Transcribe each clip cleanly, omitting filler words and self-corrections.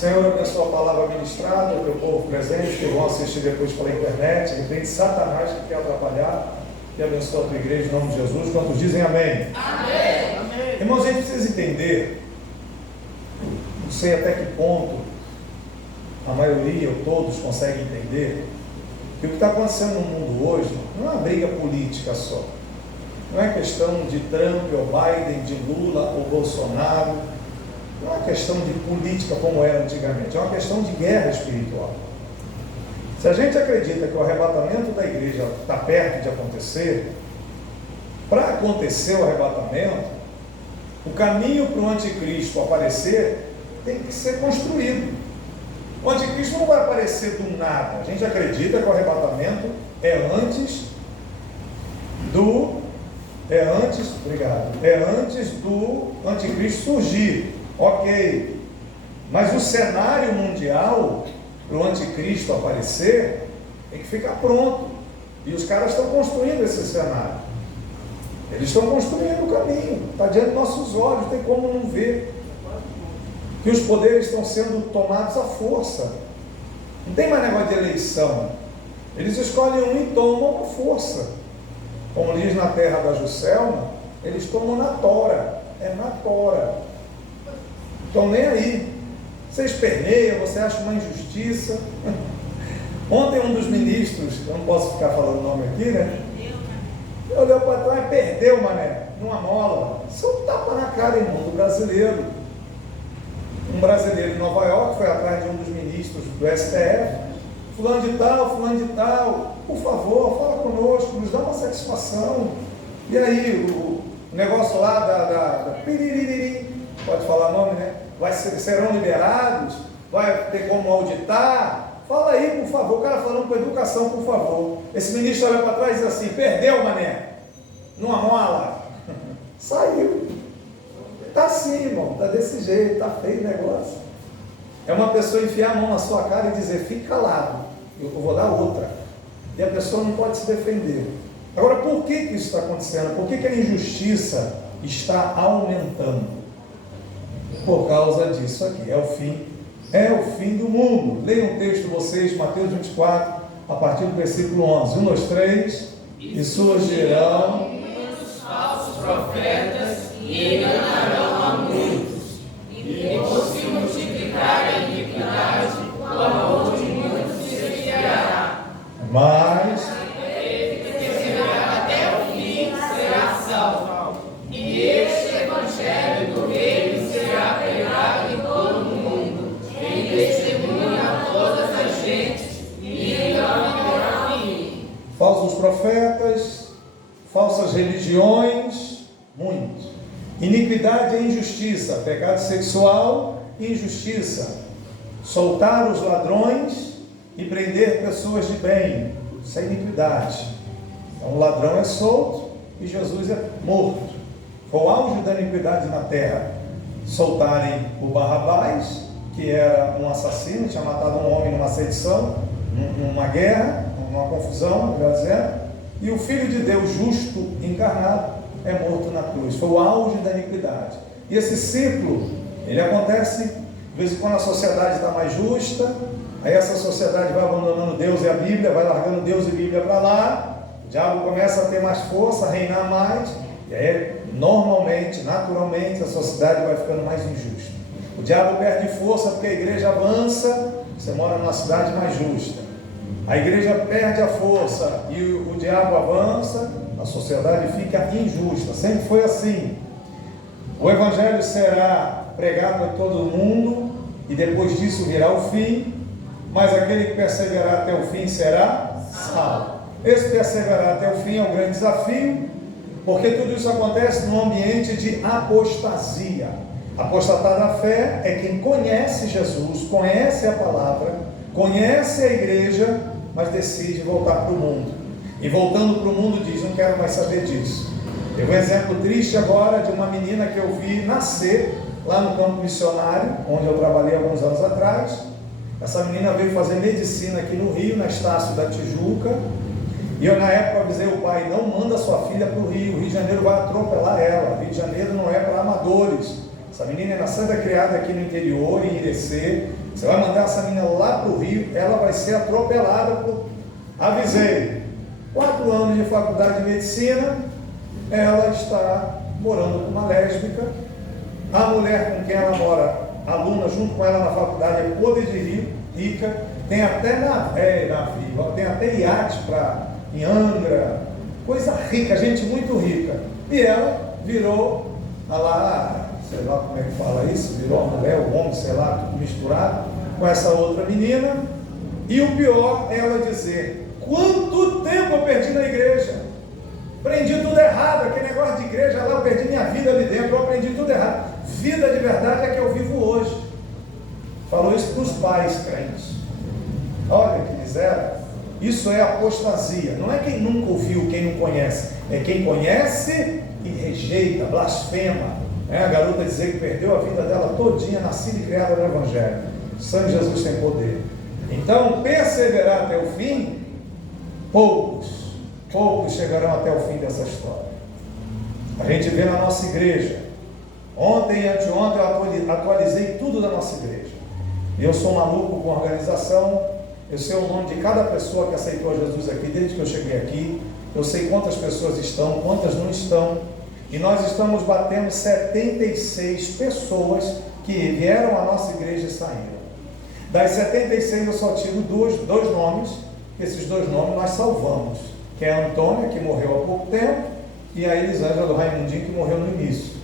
Senhor, abençoa a palavra ministrada, o teu povo presente, que vão assistir depois pela internet, repreende Satanás que quer atrapalhar, e abençoa a tua igreja em nome de Jesus. Quantos dizem amém? Amém. Amém. Irmãos, a gente precisa entender, não sei até que ponto a maioria ou todos conseguem entender, que o que está acontecendo no mundo hoje não é uma briga política só. Não é questão de Trump ou Biden, de Lula ou Bolsonaro. Não é uma questão de política como era antigamente. É uma questão de guerra espiritual. Se a gente acredita que o arrebatamento da igreja está perto de acontecer, para acontecer o arrebatamento, o caminho para o anticristo aparecer tem que ser construído. O anticristo não vai aparecer do nada. A gente acredita que o arrebatamento é antes do anticristo surgir. Ok. Mas o cenário mundial para o anticristo aparecer tem que ficar pronto. E os caras estão construindo esse cenário. Eles estão construindo o caminho. Está diante dos nossos olhos, não tem como não ver. Que os poderes estão sendo tomados à força. Não tem mais negócio de eleição. Eles escolhem um e tomam à força. Como diz na terra da Juscelma, eles tomam na tora. É na tora. Estão nem aí. Você esperneia, você acha uma injustiça. Ontem um dos ministros, eu não posso ficar falando o nome aqui, né? Olhou para trás e perdeu, mané, numa mola. Isso é um tapa na cara, irmão, do brasileiro. Um brasileiro em Nova York foi atrás de um dos ministros do STF. Fulano de tal, por favor, fala conosco, nos dá uma satisfação. E aí, o negócio lá da piririri, pode falar nome, né? Serão liberados, vai ter como auditar. Fala aí, por favor. O cara falando com educação, por favor. Esse ministro olha para trás e diz assim: perdeu, mané, numa mola. Saiu. Está assim, irmão, está desse jeito, está feio o negócio. É uma pessoa enfiar a mão na sua cara e dizer: fique calado, eu vou dar outra. E a pessoa não pode se defender. Agora, por que isso está acontecendo? Por que a injustiça está aumentando? Por causa disso aqui, é o fim do mundo. Leiam o texto de vocês, Mateus 24, a partir do versículo 11. 1, 2, 3. E surgirão muitos falsos profetas e enganarão a muitos. E por se multiplicar a iniquidade, o amor de muitos se esfriará. Mas Aquele que perseverar até o fim será salvo. E este evangelho do reino será pregado em todo o mundo, em testemunho a todas as gentes, e então virá o fim. falsos profetas, falsas religiões, muitos. Iniquidade e injustiça, pecado sexual e injustiça. Soltar os ladrões e prender pessoas de bem, isso é iniquidade. Então o ladrão é solto e Jesus é morto. Foi o auge da iniquidade na terra. Soltarem o Barrabás, que era um assassino, tinha matado um homem numa sedição, numa guerra, numa confusão, melhor dizendo, e o Filho de Deus justo, encarnado, é morto na cruz. Foi o auge da iniquidade. E esse ciclo, ele acontece, de vez em quando a sociedade está mais justa, aí essa sociedade vai abandonando Deus e a Bíblia, vai largando Deus e Bíblia para lá, o diabo começa a ter mais força, a reinar mais, e aí normalmente, naturalmente, a sociedade vai ficando mais injusta. O diabo perde força porque a igreja avança, você mora numa cidade mais justa. A igreja perde a força e o diabo avança, a sociedade fica injusta. Sempre foi assim. O evangelho será pregado em todo o mundo e depois disso virá o fim, mas aquele que perseverar até o fim será salvo. Esse perseverar até o fim é um grande desafio, porque tudo isso acontece num ambiente de apostasia. Apostatar da fé é quem conhece Jesus, conhece a palavra, conhece a igreja, mas decide voltar para o mundo. E voltando para o mundo diz: não quero mais saber disso. Teve um exemplo triste agora de uma menina que eu vi nascer lá no campo missionário, onde eu trabalhei alguns anos atrás. Essa menina veio fazer medicina aqui no Rio, na Estácio da Tijuca. E eu na época avisei o pai: não manda sua filha para o Rio de Janeiro vai atropelar ela. Rio de Janeiro não é para amadores. Essa menina é nascida e criada aqui no interior, em Irecê. Você vai mandar essa menina lá para o Rio, ela vai ser atropelada por... Avisei. 4 anos de faculdade de medicina, ela está morando com uma lésbica. A mulher com quem ela mora, aluna junto com ela na faculdade, é podre de rica, tem até navio, tem até iate em Angra, coisa rica, gente muito rica. E ela virou, sei lá como é que fala isso, virou a mulher, o homem, sei lá, tudo misturado com essa outra menina. E o pior é ela dizer: quanto tempo eu perdi na igreja, aprendi tudo errado, aquele negócio de igreja lá, eu perdi minha vida ali dentro, eu aprendi tudo errado. Vida de verdade é que eu vivo hoje. Falou isso para os pais crentes. Olha que miséria. Isso é apostasia. Não é quem nunca ouviu, quem não conhece, é quem conhece e rejeita, blasfema. A garota dizer que perdeu a vida dela todinha, nascida e criada no Evangelho. O sangue de Jesus tem poder. Então, perseverar até o fim, poucos chegarão até o fim dessa história. A gente vê na nossa igreja. Ontem e anteontem eu atualizei tudo da nossa igreja. E eu sou maluco com organização. Eu sei o nome de cada pessoa que aceitou Jesus aqui, desde que eu cheguei aqui. Eu sei quantas pessoas estão, quantas não estão. E nós estamos batendo 76 pessoas que vieram à nossa igreja e saíram. Das 76 eu só tiro dois nomes. Esses 2 nomes nós salvamos. Que é a Antônia, que morreu há pouco tempo, e a Elisângela do Raimundinho, que morreu no início.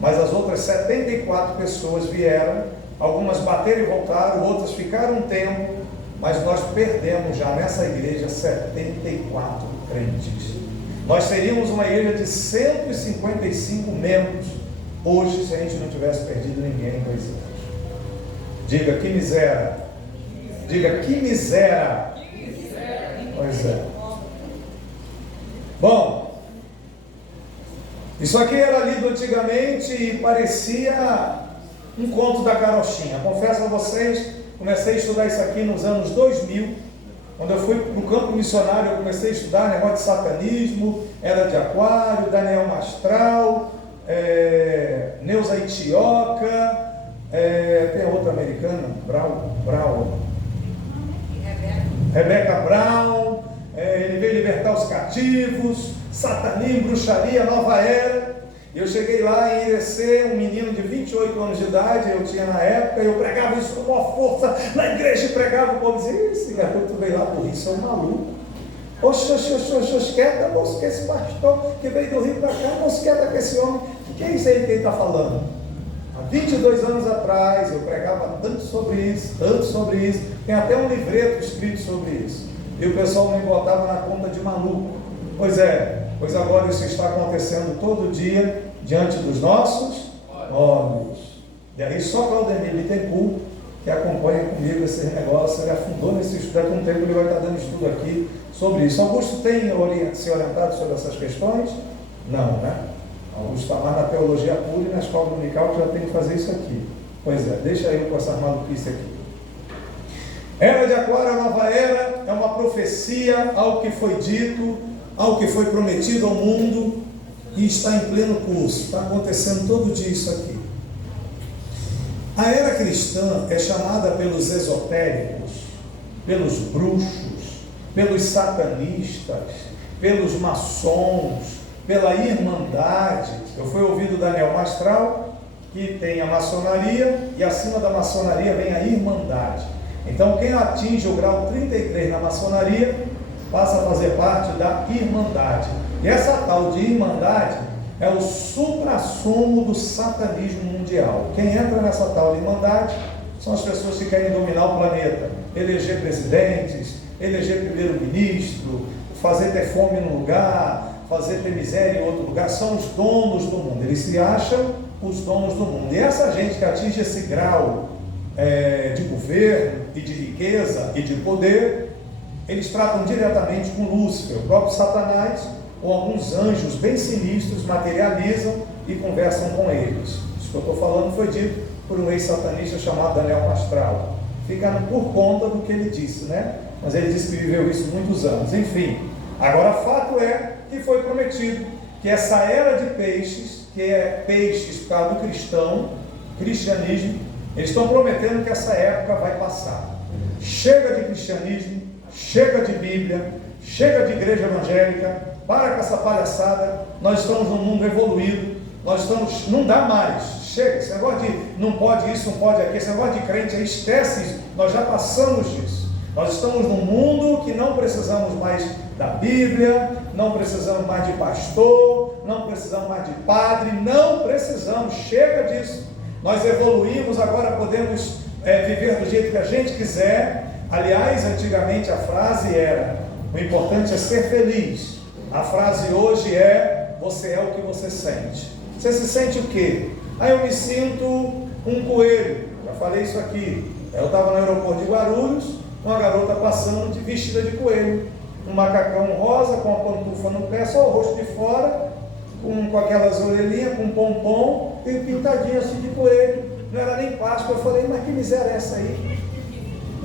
Mas as outras 74 pessoas vieram, algumas bateram e voltaram, outras ficaram um tempo, mas nós perdemos já nessa igreja 74 crentes. Nós seríamos uma igreja de 155 membros hoje, se a gente não tivesse perdido ninguém em 2 anos. Diga que miséria. Diga que miséria. Pois é. Bom, isso aqui era lido antigamente e parecia um conto da carochinha. Confesso a vocês, comecei a estudar isso aqui nos anos 2000. Quando eu fui para o campo missionário, eu comecei a estudar negócio de satanismo, Era de Aquário, Daniel Mastral, Neuza Itioca, tem a outra americana, Rebecca Brown, ele veio libertar os cativos, satanismo, bruxaria, nova era. Eu cheguei lá em Irecê, um menino de 28 anos de idade, eu tinha na época, eu pregava isso com uma força na igreja e pregava, o povo dizia: esse garoto veio lá do Rio, isso é um maluco. Oxe, quieta, moço, que esse pastor que veio do Rio para cá, moço, quieta com esse homem. O que é isso aí que ele está falando? Há 22 anos atrás, eu pregava tanto sobre isso, tem até um livreto escrito sobre isso. E o pessoal me botava na conta de maluco. Pois agora isso está acontecendo todo dia, diante dos nossos olhos. E aí só Claudemir Bittencourt, que acompanha comigo esse negócio, ele afundou nesse estudo, daqui a um tempo ele vai estar dando estudo aqui sobre isso. Augusto tem se orientado sobre essas questões? Não, né? Augusto está mais na teologia pura e na escola dominical, que já tem que fazer isso aqui. Pois é, deixa eu com essa maluquice aqui. Era de Aquário, a nova era, é uma profecia ao que foi dito, ao que foi prometido ao mundo, e está em pleno curso. Está acontecendo todo dia isso aqui. A era cristã é chamada pelos esotéricos, pelos bruxos, pelos satanistas, pelos maçons, pela irmandade. Eu fui ouvir do Daniel Mastral, que tem a maçonaria, e acima da maçonaria vem a irmandade. Então quem atinge o grau 33 na maçonaria passa a fazer parte da irmandade. E essa tal de irmandade é o suprassumo do satanismo mundial. Quem entra nessa tal de irmandade são as pessoas que querem dominar o planeta, eleger presidentes, eleger primeiro-ministro, fazer ter fome num lugar, fazer ter miséria em outro lugar. São os donos do mundo, eles se acham os donos do mundo. E essa gente que atinge esse grau de governo e de riqueza e de poder, eles tratam diretamente com Lúcifer, o próprio Satanás, ou alguns anjos bem sinistros, materializam e conversam com eles. Isso que eu estou falando foi dito por um ex-satanista chamado Daniel Mastral. Fica por conta do que ele disse, né? Mas ele disse que viveu isso muitos anos. Enfim, agora fato é que foi prometido que essa era de peixes, que é peixes por causa do cristão, cristianismo, eles estão prometendo que essa época vai passar. Chega de cristianismo, chega de Bíblia, chega de igreja evangélica, para com essa palhaçada. Nós estamos num mundo evoluído, não dá mais, chega, esse negócio de não pode isso, não pode aquilo, esse negócio de crente aí, esquece isso, nós já passamos disso. Nós estamos num mundo que não precisamos mais da Bíblia, não precisamos mais de pastor, não precisamos mais de padre, não precisamos, chega disso. Nós evoluímos, agora podemos viver do jeito que a gente quiser. Aliás, antigamente a frase era: o importante é ser feliz. A frase hoje é: você é o que você sente. Você se sente o quê? Eu me sinto um coelho. Já falei isso aqui. Eu estava no aeroporto de Guarulhos, uma garota passando vestida de coelho, um macacão rosa com a pantufa no pé, só o rosto de fora, com aquelas orelhinhas, com pompom e pintadinho assim de coelho. Não era nem Páscoa. Eu falei: mas que miséria é essa aí?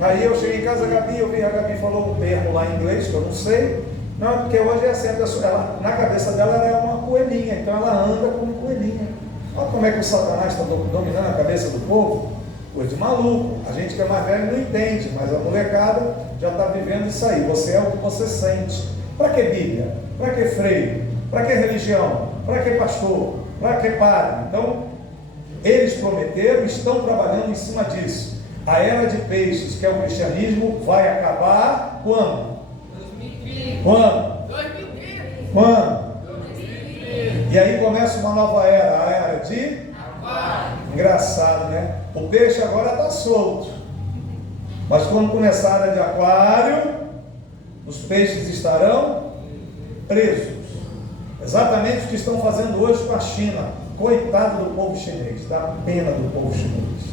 Aí eu cheguei em casa, a Gabi falou um termo lá em inglês que eu não sei. Não, porque hoje é assim, a pessoa, na cabeça dela ela é uma coelhinha, então ela anda como coelhinha. Olha como é que o Satanás está dominando a cabeça do povo. Coisa de maluco. A gente que é mais velho não entende, mas a molecada já está vivendo isso aí. Você é o que você sente. Para que Bíblia? Para que freio? Para que religião? Para que pastor? Para que padre? Então, eles prometeram, estão trabalhando em cima disso. A era de peixes, que é o cristianismo, vai acabar quando? 2030. Quando? 2030. Quando? 2030. E aí começa uma nova era, a era de Aquário. Engraçado, né? O peixe agora está solto. Mas quando começar a era de Aquário, os peixes estarão presos. Exatamente o que estão fazendo hoje com a China. Coitado do povo chinês, dá pena do povo chinês.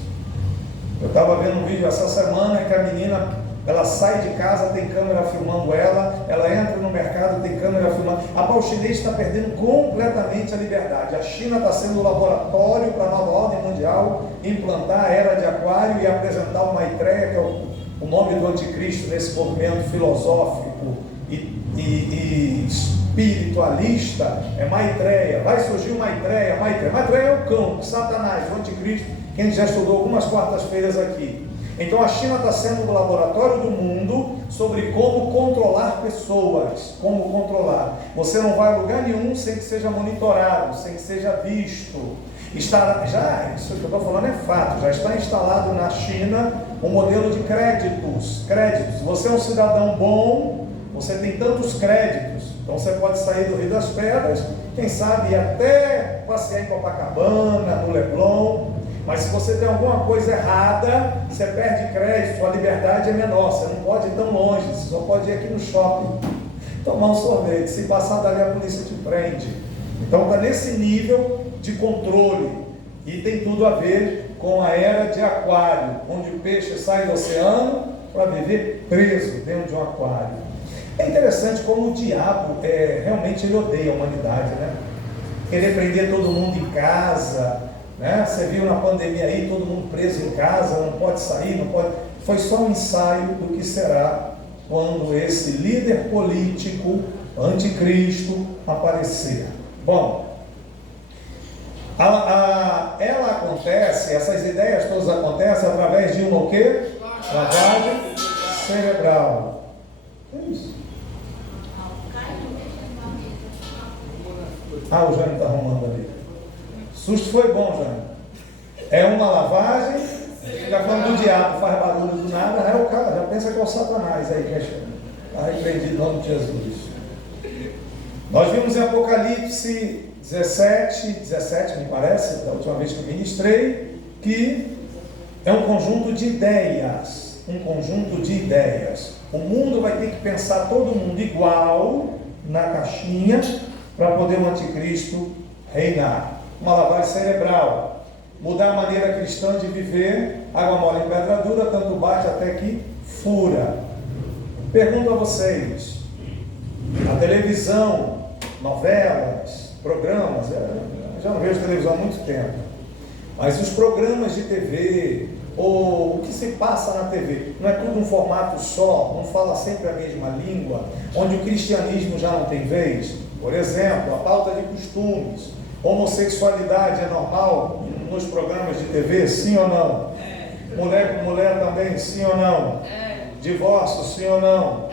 Eu estava vendo um vídeo essa semana que a menina, ela sai de casa, tem câmera filmando ela entra no mercado, tem câmera filmando. O chinês está perdendo completamente a liberdade. A China está sendo o laboratório para a nova ordem mundial implantar a era de Aquário e apresentar o Maitreya, que é o nome do anticristo nesse movimento filosófico e espiritualista. É Maitreya, vai surgir o Maitreya é o cão, o Satanás, o anticristo, que a gente já estudou algumas quartas-feiras aqui. Então a China está sendo o laboratório do mundo sobre como controlar pessoas, como controlar. Você não vai a lugar nenhum sem que seja monitorado, sem que seja visto. Isso que eu estou falando é fato, já está instalado na China um modelo de créditos. Você é um cidadão bom, você tem tantos créditos, então você pode sair do Rio das Pedras, quem sabe ir até passear em Copacabana, no Leblon. Mas se você tem alguma coisa errada, você perde crédito, sua liberdade é menor, você não pode ir tão longe, você só pode ir aqui no shopping, tomar um sorvete, se passar dali a polícia te prende. Então está nesse nível de controle, e tem tudo a ver com a era de Aquário, onde o peixe sai do oceano para viver preso dentro de um aquário. É interessante como o diabo, realmente ele odeia a humanidade, né? Querer prender todo mundo em casa, né? Você viu na pandemia aí, todo mundo preso em casa, não pode sair, não pode. Foi só um ensaio do que será quando esse líder político, anticristo, aparecer. Bom, ela acontece, essas ideias todas acontecem através de uma o quê? Lavagem cerebral. É isso. O Jânio está arrumando ali. Susto foi bom, Jânio. É uma lavagem, fica falando do diabo, faz barulho do nada, aí o cara já pensa que é o Satanás aí que está repreendido no nome de Jesus. Nós vimos em Apocalipse 17 me parece, da última vez que eu ministrei, que é um conjunto de ideias. O mundo vai ter que pensar todo mundo igual na caixinha para poder o anticristo reinar. Uma lavagem cerebral, mudar a maneira cristã de viver, água mole em pedra dura, tanto bate até que fura. Pergunto a vocês, a televisão, novelas, programas, já não vejo televisão há muito tempo, mas os programas de TV, ou o que se passa na TV, não é tudo um formato só, não fala sempre a mesma língua, onde o cristianismo já não tem vez? Por exemplo, a pauta de costumes, homossexualidade é normal nos programas de TV, sim ou não? Mulher com mulher também, sim ou não? Divórcio, sim ou não?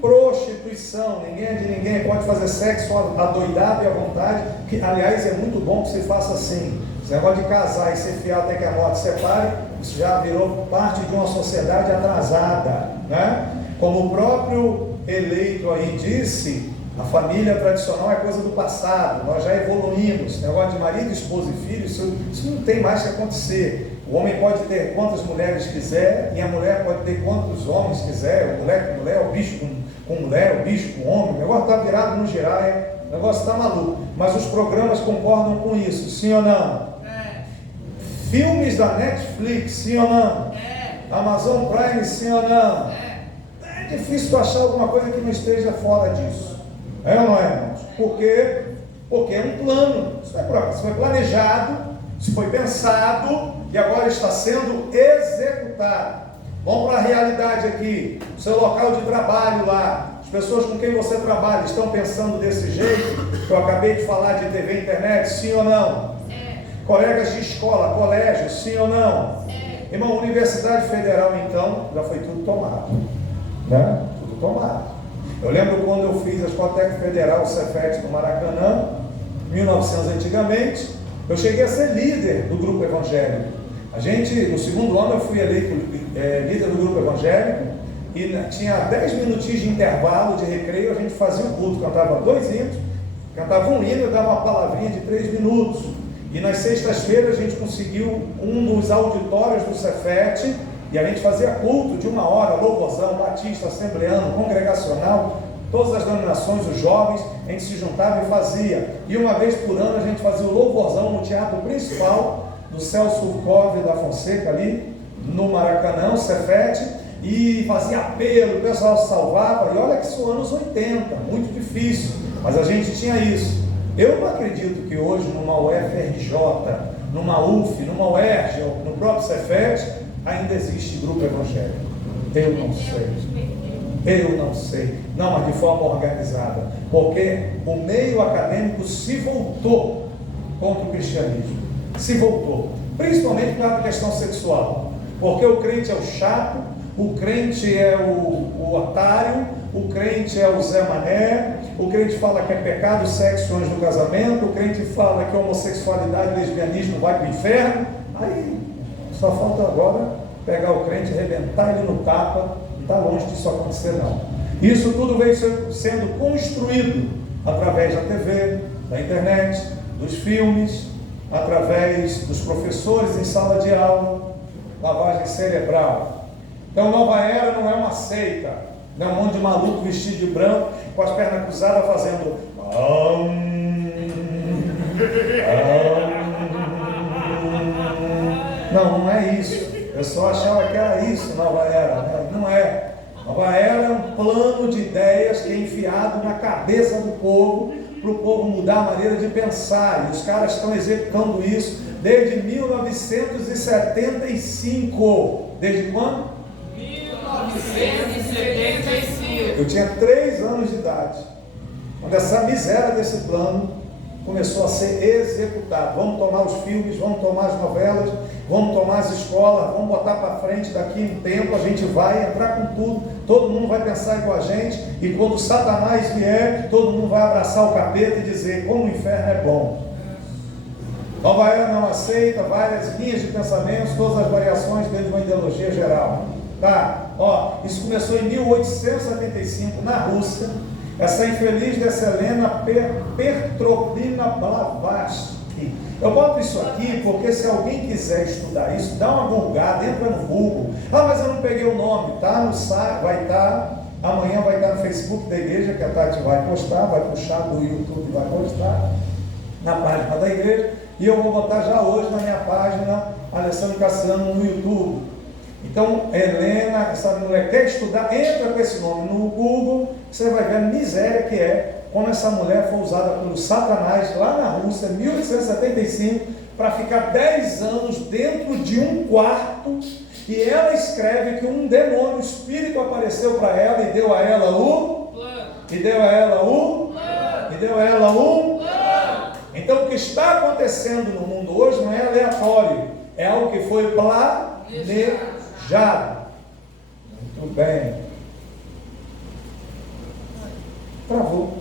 Prostituição, ninguém é de ninguém, pode fazer sexo adoidado e à vontade, que aliás é muito bom que se faça assim. Esse negócio de casar e ser fiel até que a morte separe, isso já virou parte de uma sociedade atrasada, né? Como o próprio eleito aí disse, a família tradicional é coisa do passado, nós já evoluímos. Esse negócio de marido, esposa e filho, isso não tem mais que acontecer. O homem pode ter quantas mulheres quiser e a mulher pode ter quantos homens quiser, mulher com mulher, o bicho com mulher, o bicho com homem. O negócio está virado no giraia, o negócio está maluco. Mas os programas concordam com isso, sim ou não? Filmes da Netflix, sim ou não? Amazon Prime, sim ou não? É difícil tu achar alguma coisa que não esteja fora disso. É ou não é, irmãos? Por quê? Porque é um plano. Isso foi planejado, isso foi pensado e agora está sendo executado. Vamos para a realidade aqui. O seu local de trabalho lá, as pessoas com quem você trabalha estão pensando desse jeito que eu acabei de falar de TV e internet, sim ou não? Colegas de escola, colégio, sim ou não? Irmão, Universidade Federal, então, já foi tudo tomado, né? Tudo tomado. Eu lembro quando eu fiz a Escola Técnica Federal, o Cefet do Maracanã, 1900 antigamente, eu cheguei a ser líder do grupo evangélico. A gente, no segundo ano, eu fui eleito líder do grupo evangélico e tinha 10 minutinhos de intervalo de recreio, a gente fazia um culto, cantava 2 hinos, cantava um hino e dava uma palavrinha de 3 minutos. E nas sextas-feiras a gente conseguiu um dos auditórios do Cefet e a gente fazia culto de 1 hora, louvorzão, batista, assembleano, congregacional, todas as denominações, os jovens, a gente se juntava e fazia. E uma vez por ano a gente fazia o louvorzão no teatro principal do Celso Cove da Fonseca ali, no Maracanã, o Cefet, e fazia apelo, o pessoal se salvava, e olha que isso anos 80, muito difícil, mas a gente tinha isso. Eu não acredito que hoje numa UFRJ, numa UF, numa UERJ, ou no próprio Cefet, ainda existe grupo evangélico. Eu não sei, não, mas de forma organizada, porque o meio acadêmico se voltou contra o cristianismo, se voltou, principalmente por causa da questão sexual, porque o crente é o chato, o crente é o otário, o crente é o Zé Mané, o crente fala que é pecado sexo antes do casamento, o crente fala que homossexualidade e lesbianismo vai para o inferno. Aí só falta agora pegar o crente, arrebentar ele no tapa. Não está longe disso acontecer não. Isso tudo veio sendo construído através da TV, da internet, dos filmes, através dos professores em sala de aula, lavagem cerebral. Então Nova Era não é uma seita, não é um monte de maluco vestido de branco, com as pernas cruzadas fazendo não é isso. Eu só achava que era isso, Nova Era, né? Não é. Nova Era é um plano de ideias que é enfiado na cabeça do povo, para o povo mudar a maneira de pensar, e os caras estão executando isso desde 1975. Desde quando? 1975. Eu tinha 3 anos de idade, quando essa miséria desse plano começou a ser executado. Vamos tomar os filmes, vamos tomar as novelas, vamos tomar as escolas, vamos botar para frente. Daqui um tempo a gente vai entrar com tudo, todo mundo vai pensar igual a gente, e quando Satanás vier, todo mundo vai abraçar o capeta e dizer como o inferno é bom. Nova Era não aceita várias linhas de pensamentos, todas as variações dentro de uma ideologia geral. Tá? Ó, isso começou em 1875 na Rússia. Essa infeliz dessa Helena Petrovna Blavatsky. Eu boto isso aqui porque se alguém quiser estudar isso, dá uma gulgada, entra no Google. Ah, mas eu não peguei o nome. Tá no site, vai estar, amanhã vai estar no Facebook da igreja, que a Tati vai postar, vai puxar do YouTube, vai postar na página da igreja. E eu vou botar já hoje na minha página, Alessandro Cassiano, no YouTube. Então, Helena, essa mulher quer estudar, entra com esse nome no Google, você vai ver a miséria que é, como essa mulher foi usada pelo Satanás lá na Rússia, em 1875, para ficar 10 anos dentro de um quarto, e ela escreve que um demônio, um espírito apareceu para ela e deu a ela o plano. Então, o que está acontecendo no mundo hoje não é aleatório, é algo que foi planejado. Muito bem. Travou.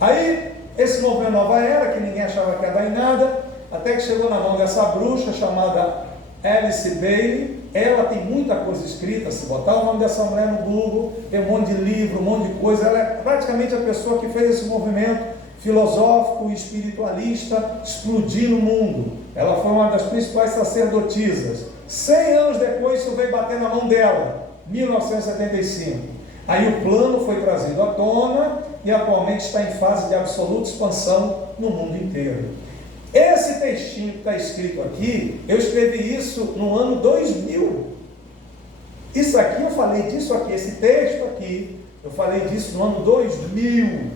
Aí, esse movimento Nova Era, que ninguém achava que ia dar em nada, até que chegou na mão dessa bruxa chamada Alice Bailey. Ela tem muita coisa escrita, se botar o nome dessa mulher no Google, tem um monte de livro, um monte de coisa. Ela é praticamente a pessoa que fez esse movimento filosófico e espiritualista explodir no mundo. Ela foi uma das principais sacerdotisas. 100 anos depois, isso veio bater na mão dela, 1975. Aí o plano foi trazido à tona e atualmente está em fase de absoluta expansão no mundo inteiro. Esse textinho que está escrito aqui, eu escrevi isso no ano 2000. Isso aqui, eu falei disso aqui, esse texto aqui, eu falei disso no ano 2000.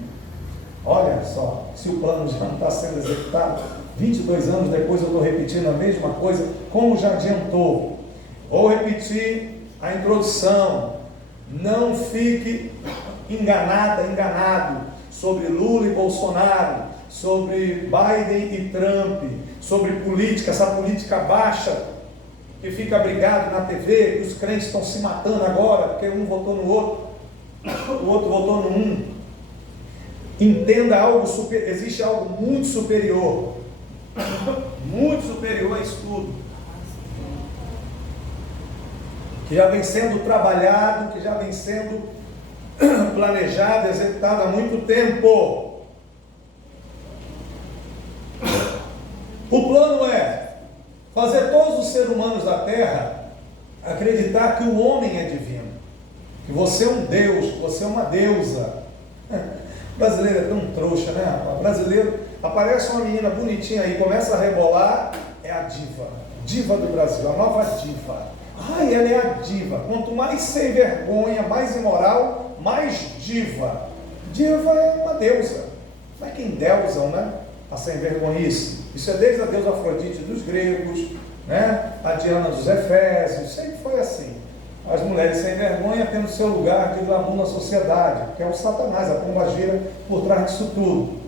Olha só, se o plano já não está sendo executado, 22 anos depois eu estou repetindo a mesma coisa, como já adiantou. Vou repetir a introdução. Não fique enganado sobre Lula e Bolsonaro, sobre Biden e Trump, sobre política, essa política baixa, que fica brigado na TV, que os crentes estão se matando agora, porque um votou no outro, o outro votou no um. Entenda algo, existe algo muito superior a isso tudo, que já vem sendo trabalhado, que já vem sendo planejado, executado há muito tempo. O plano é fazer todos os seres humanos da Terra acreditar que o homem é divino, que você é um Deus, que você é uma deusa. O brasileiro é tão trouxa, né? O brasileiro, aparece uma menina bonitinha aí, começa a rebolar, é a diva do Brasil, a nova diva. Ai, ela é a diva. Quanto mais sem vergonha, mais imoral, mais diva. Diva é uma deusa. Não é quem deusam, né? A sem vergonhice. Isso é desde a deusa Afrodite dos gregos, né? A Diana dos Efésios, sempre foi assim. As mulheres sem vergonha tendo seu lugar de glamour na sociedade, que é o Satanás, a pombagira por trás disso tudo.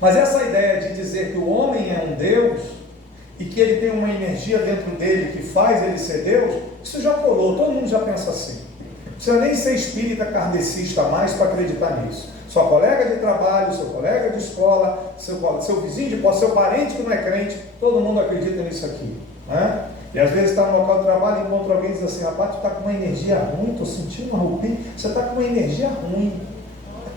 Mas essa ideia de dizer que o homem é um Deus e que ele tem uma energia dentro dele que faz ele ser Deus, isso já colou, todo mundo já pensa assim. Não precisa nem ser espírita kardecista mais para acreditar nisso. Sua colega de trabalho, seu colega de escola, seu vizinho de posse, seu parente que não é crente, todo mundo acredita nisso aqui, né? E às vezes está no local de trabalho e encontra alguém e diz assim: rapaz, tu está com uma energia ruim, estou sentindo uma roupinha, você está com uma energia ruim.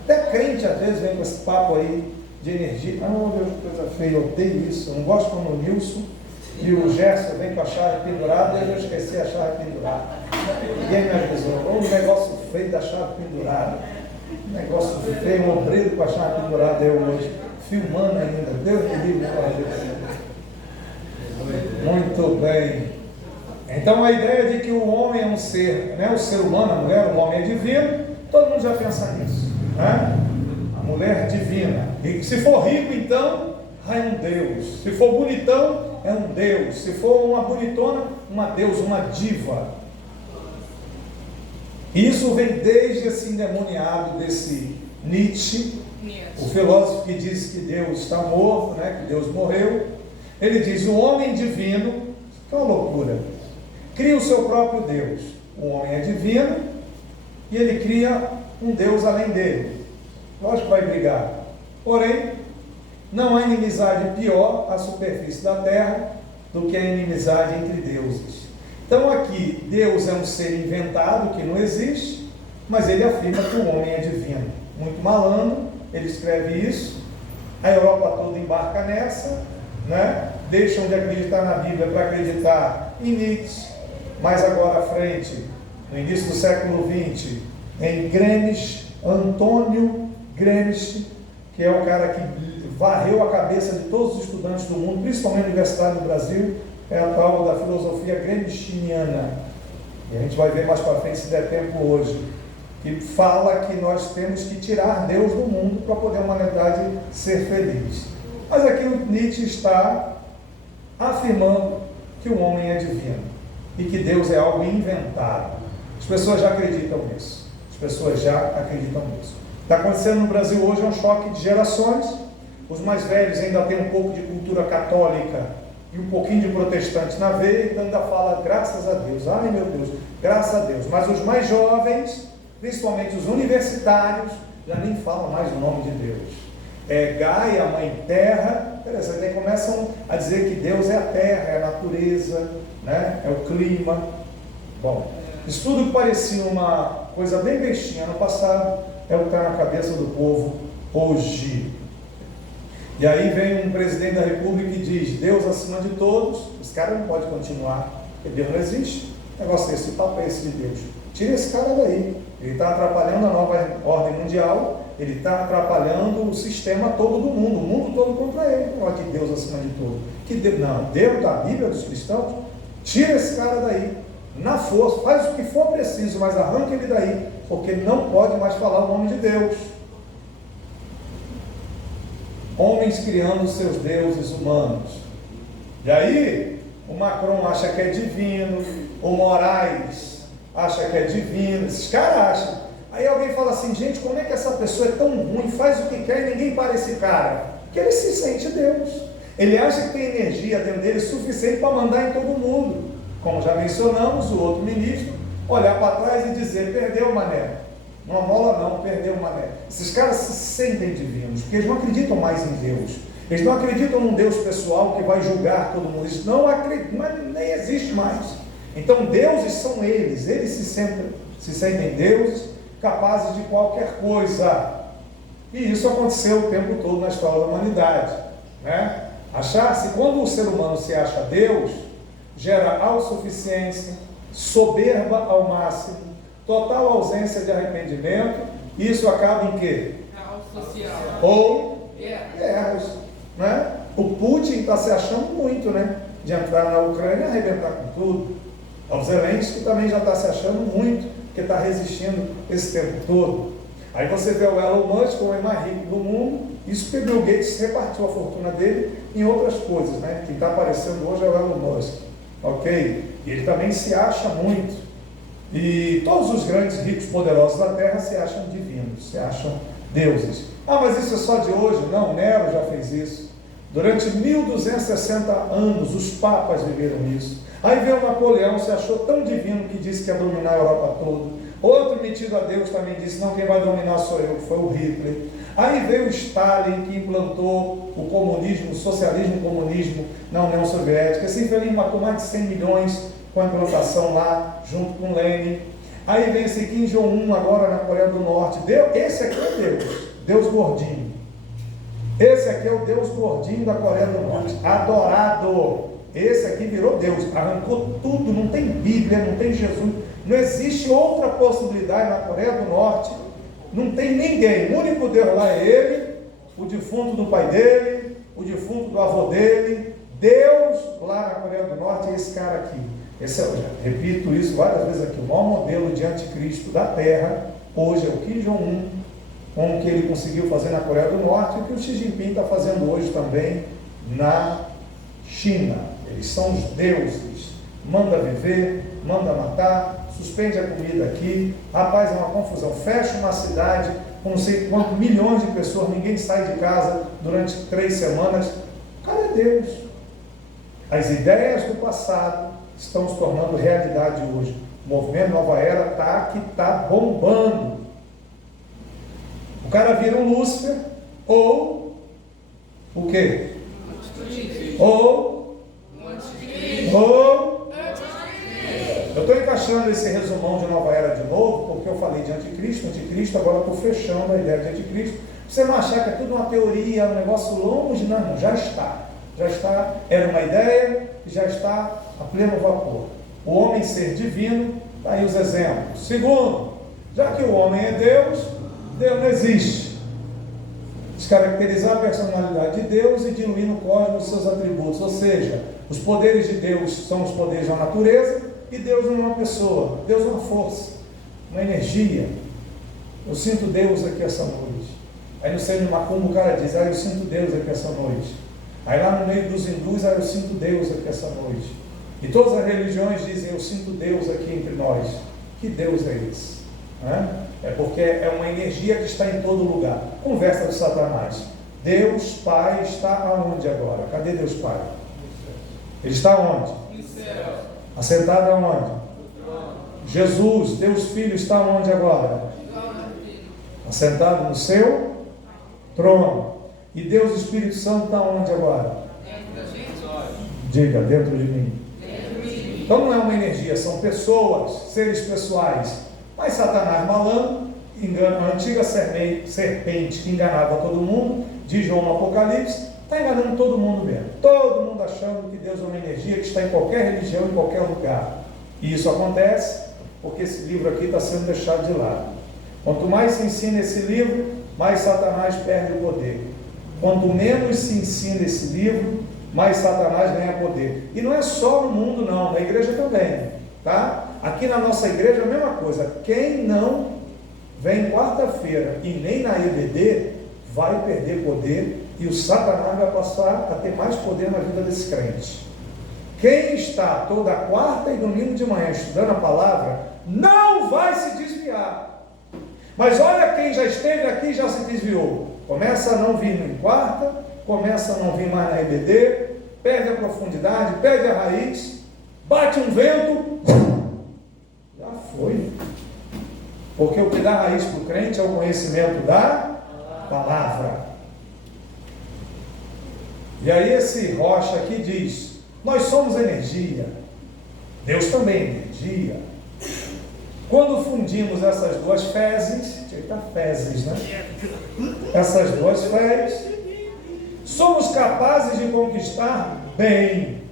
Até crente às vezes vem com esse papo aí de energia. Ah, meu Deus, que coisa feia, eu odeio isso, eu não gosto quando o Nilson e o Gerson vem com a chave pendurada e eu esqueci a chave pendurada. Ninguém me avisou. Um negócio feio da chave pendurada. Um negócio feio, um obreiro com a chave pendurada eu hoje, filmando ainda. Deus me livre de fazer isso. Muito bem. Então a ideia de que o homem é um ser, né? O ser humano, a mulher, o homem é divino, todo mundo já pensa nisso, né? A mulher divina. E se for rico, então, é um Deus. Se for bonitão, é um Deus. Se for uma bonitona, uma deusa, uma diva. Isso vem desde esse endemoniado desse Nietzsche, o filósofo que diz que Deus está morto, né? Que Deus morreu. Ele diz: o homem divino, que é uma loucura, cria o seu próprio Deus. O homem é divino e ele cria um Deus além dele. Lógico que vai brigar. Porém, não há inimizade pior à superfície da terra do que a inimizade entre deuses. Então aqui, Deus é um ser inventado que não existe, mas ele afirma que o homem é divino. Muito malandro, ele escreve isso, a Europa toda embarca nessa, né? Deixam de acreditar na Bíblia para acreditar em Nietzsche, mais agora à frente, no início do século XX, em Gramsci, Antônio Gramsci, que é o cara que varreu a cabeça de todos os estudantes do mundo, principalmente na Universidade do Brasil, é a tal da filosofia gramsciana. E a gente vai ver mais para frente, se der tempo hoje, que fala que nós temos que tirar Deus do mundo para poder a humanidade ser feliz. Mas aqui o Nietzsche está afirmando que o homem é divino e que Deus é algo inventado. As pessoas já acreditam nisso. As pessoas já acreditam nisso. Está acontecendo no Brasil hoje um choque de gerações. os mais velhos ainda têm um pouco de cultura católica e um pouquinho de protestante na veia, então ainda fala graças a Deus, ai meu Deus, graças a Deus. Mas os mais jovens, principalmente os universitários, já nem falam mais o nome de Deus. É Gaia, Mãe Terra, interessante, aí começam a dizer que Deus é a terra, é a natureza, né? É o clima. Bom, isso tudo que parecia uma coisa bem bestinha no passado, é o que está na cabeça do povo hoje. E aí vem um presidente da República e diz, Deus acima de todos. Esse cara não pode continuar, porque Deus não existe. O negócio é esse, papo é esse de Deus. Tira esse cara daí. Ele está atrapalhando a nova ordem mundial, ele está atrapalhando o sistema todo do mundo, o mundo todo contra ele. Não é de Deus acima de tudo. Que Deus, não, Deus da Bíblia dos cristãos, tira esse cara daí, na força, faz o que for preciso, mas arranca ele daí, porque ele não pode mais falar o nome de Deus. Homens criando seus deuses humanos. E aí, o Macron acha que é divino, o Moraes acha que é divino, esses caras acham. Aí alguém fala assim, gente, como é que essa pessoa é tão ruim, faz o que quer e ninguém para esse cara? Porque ele se sente Deus. Ele acha que tem energia dentro dele suficiente para mandar em todo mundo. Como já mencionamos, o outro ministro olhar para trás e dizer, perdeu, mané. Não amola não, perdeu, mané. Esses caras se sentem divinos, porque eles não acreditam mais em Deus. Eles não acreditam num Deus pessoal que vai julgar todo mundo. Isso não acredita, mas nem existe mais. Então deuses são eles se sentem deuses, capazes de qualquer coisa. E isso aconteceu o tempo todo na história da humanidade, né? Achar-se, quando o ser humano se acha Deus, gera autossuficiência, soberba ao máximo, total ausência de arrependimento. Isso acaba em quê? Ou guerras, né? O Putin está se achando muito, né? De entrar na Ucrânia e arrebentar com tudo. O Zelensky também já está se achando muito, porque está resistindo esse tempo todo. Aí você vê o Elon Musk, o homem mais rico do mundo, isso porque Bill Gates repartiu a fortuna dele em outras coisas, né? Quem está aparecendo hoje é o Elon Musk, ok? E ele também se acha muito. E todos os grandes ricos poderosos da Terra se acham divinos, se acham deuses. Ah, mas isso é só de hoje? Não, Nero já fez isso. Durante 1260 anos, os papas viveram isso. Aí veio o Napoleão, se achou tão divino que disse que ia dominar a Europa toda. Outro metido a Deus também disse, não, quem vai dominar sou eu, que foi o Hitler. Aí veio o Stalin, que implantou o comunismo, o socialismo comunismo na União Soviética. Esse infeliz matou mais de 100 milhões com a implantação lá, junto com Lenin. Aí vem esse Kim Jong-un agora na Coreia do Norte. Esse aqui é Deus, Deus gordinho. Esse aqui é o Deus gordinho da Coreia do Norte, adorado. Esse aqui virou Deus, arrancou tudo, não tem Bíblia, não tem Jesus, não existe outra possibilidade na Coreia do Norte, não tem ninguém, o único Deus lá é ele, o defunto do pai dele, o defunto do avô dele. Deus lá na Coreia do Norte é esse cara aqui. Esse é, eu já repito isso várias vezes aqui, o maior modelo de anticristo da Terra, hoje é o Kim Jong-un, com o que ele conseguiu fazer na Coreia do Norte, e o que o Xi Jinping está fazendo hoje também na China. Eles são os deuses, manda viver, manda matar, suspende a comida aqui, rapaz, é uma confusão, fecha uma cidade com não sei quantos milhões de pessoas, ninguém sai de casa durante 3 semanas, o cara é Deus. As ideias do passado estão se tornando realidade hoje. O movimento Nova Era está bombando. O cara vira um Lúcifer, ou o quê? Ou eu estou encaixando esse resumão de Nova Era de novo, porque eu falei de anticristo, agora estou fechando a ideia de anticristo. Você não achar que é tudo uma teoria, um negócio longe, não, já está, era uma ideia e já está a pleno vapor. O homem ser divino, está aí os exemplos. Segundo, já que o homem é Deus, Deus não existe. Descaracterizar a personalidade de Deus e diluir no cosmos os seus atributos, ou seja, os poderes de Deus são os poderes da natureza e Deus não é uma pessoa, Deus é uma força, uma energia. Eu sinto Deus aqui essa noite. Aí no centro de Macumba o cara diz, eu sinto Deus aqui essa noite. Aí lá no meio dos hindus, eu sinto Deus aqui essa noite. E todas as religiões dizem, eu sinto Deus aqui entre nós. Que Deus é esse? É porque é uma energia que está em todo lugar. Conversa de Satanás. Deus Pai está aonde agora? Cadê Deus Pai? Ele está aonde? Assentado aonde? Jesus, Deus Filho, está aonde agora? Assentado no seu trono. E Deus Espírito Santo está onde agora? Diga, dentro de mim. Então não é uma energia, são pessoas, seres pessoais. Mas Satanás malandro, a antiga serpente que enganava todo mundo, diz João no Apocalipse, está enganando todo mundo mesmo. Todo mundo achando que Deus é uma energia que está em qualquer religião, em qualquer lugar. E isso acontece porque esse livro aqui está sendo deixado de lado. Quanto mais se ensina esse livro, mais Satanás perde o poder. Quanto menos se ensina esse livro, mais Satanás ganha poder. E não é só no mundo não, na igreja também, tá? Aqui na nossa igreja é a mesma coisa. Quem não vem quarta-feira e nem na EBD, vai perder poder e o Satanás vai passar a ter mais poder na vida desse crente. Quem está toda quarta e domingo de manhã estudando a palavra, não vai se desviar. Mas olha quem já esteve aqui e já se desviou. Começa a não vir em quarta, começa a não vir mais na EBD, perde a profundidade, perde a raiz, bate um vento, já foi. Porque o que dá raiz para o crente é o conhecimento da palavra. E aí esse Rocha aqui diz, nós somos energia, Deus também é energia. Quando fundimos essas duas fezes, né? Essas duas fezes, somos capazes de conquistar bem,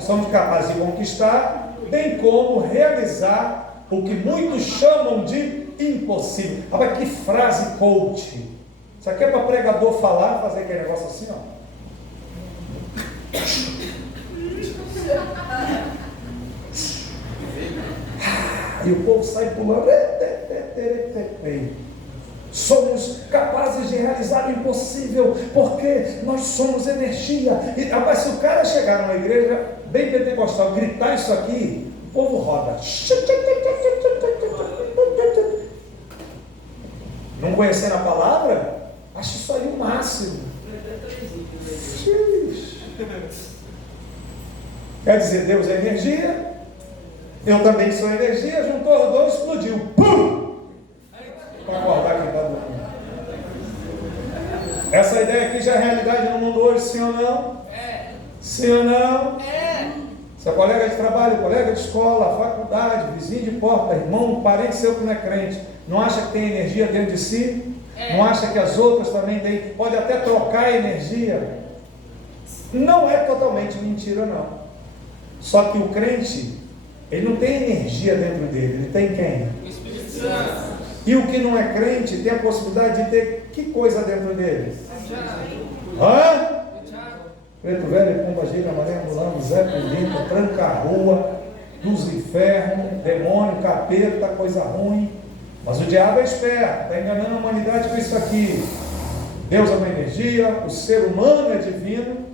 somos capazes de conquistar, bem como realizar o que muitos chamam de impossível. Olha que frase coach. Isso aqui é para pregador falar, fazer aquele negócio assim, ó. E o povo sai pulando. Somos capazes de realizar o impossível, porque nós somos energia. E, rapaz, se o cara chegar numa igreja bem pentecostal, gritar isso aqui, o povo roda. Não conhecendo a palavra? Acho isso aí o máximo. Quer dizer, Deus é energia, eu também sou energia, juntou os dois, explodiu. Pum! Para acordar quem está dormindo. Essa ideia aqui já é realidade no mundo hoje, sim ou não? Sim ou não? Seu colega de trabalho, colega de escola, faculdade, vizinho de porta, irmão, parente seu que não é crente, não acha que tem energia dentro de si? Não acha que as outras também têm? Pode até trocar energia. Não é totalmente mentira, não. Só que o crente, ele não tem energia dentro dele, ele tem quem? O Espírito Santo. E o que não é crente tem a possibilidade de ter que coisa dentro dele? Hã? Preto velho, pomba gira, maré ambulante, Zé Pulinho, tranca a rua, dos infernos, demônio, capeta, coisa ruim. Mas o diabo é esperto, está enganando a humanidade com isso aqui. Deus é uma energia, o ser humano é divino.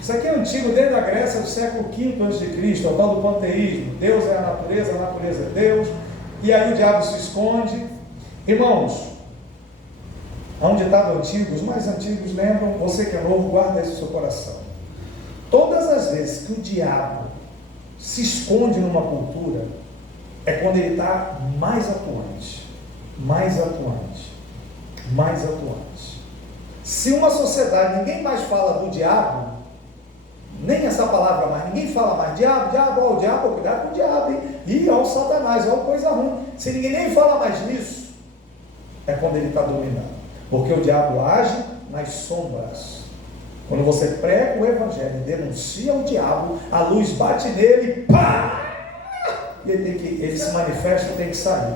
Isso aqui é antigo desde a Grécia do século V a.C., o tal do panteísmo. Deus é a natureza é Deus. E aí o diabo se esconde. Irmãos, há um ditado antigo, os mais antigos lembram, você que é novo, guarda isso no seu coração. Todas as vezes que o diabo se esconde numa cultura, é quando ele está mais atuante. Se uma sociedade, ninguém mais fala do diabo, nem essa palavra mais, ninguém fala mais diabo, cuidado com o diabo, hein? Ih, olha o Satanás, olha coisa ruim. Se ninguém nem fala mais nisso, é quando ele está dominando. Porque o diabo age nas sombras. Quando você prega o evangelho e denuncia o diabo, a luz bate nele, pá! E ele se manifesta e tem que sair.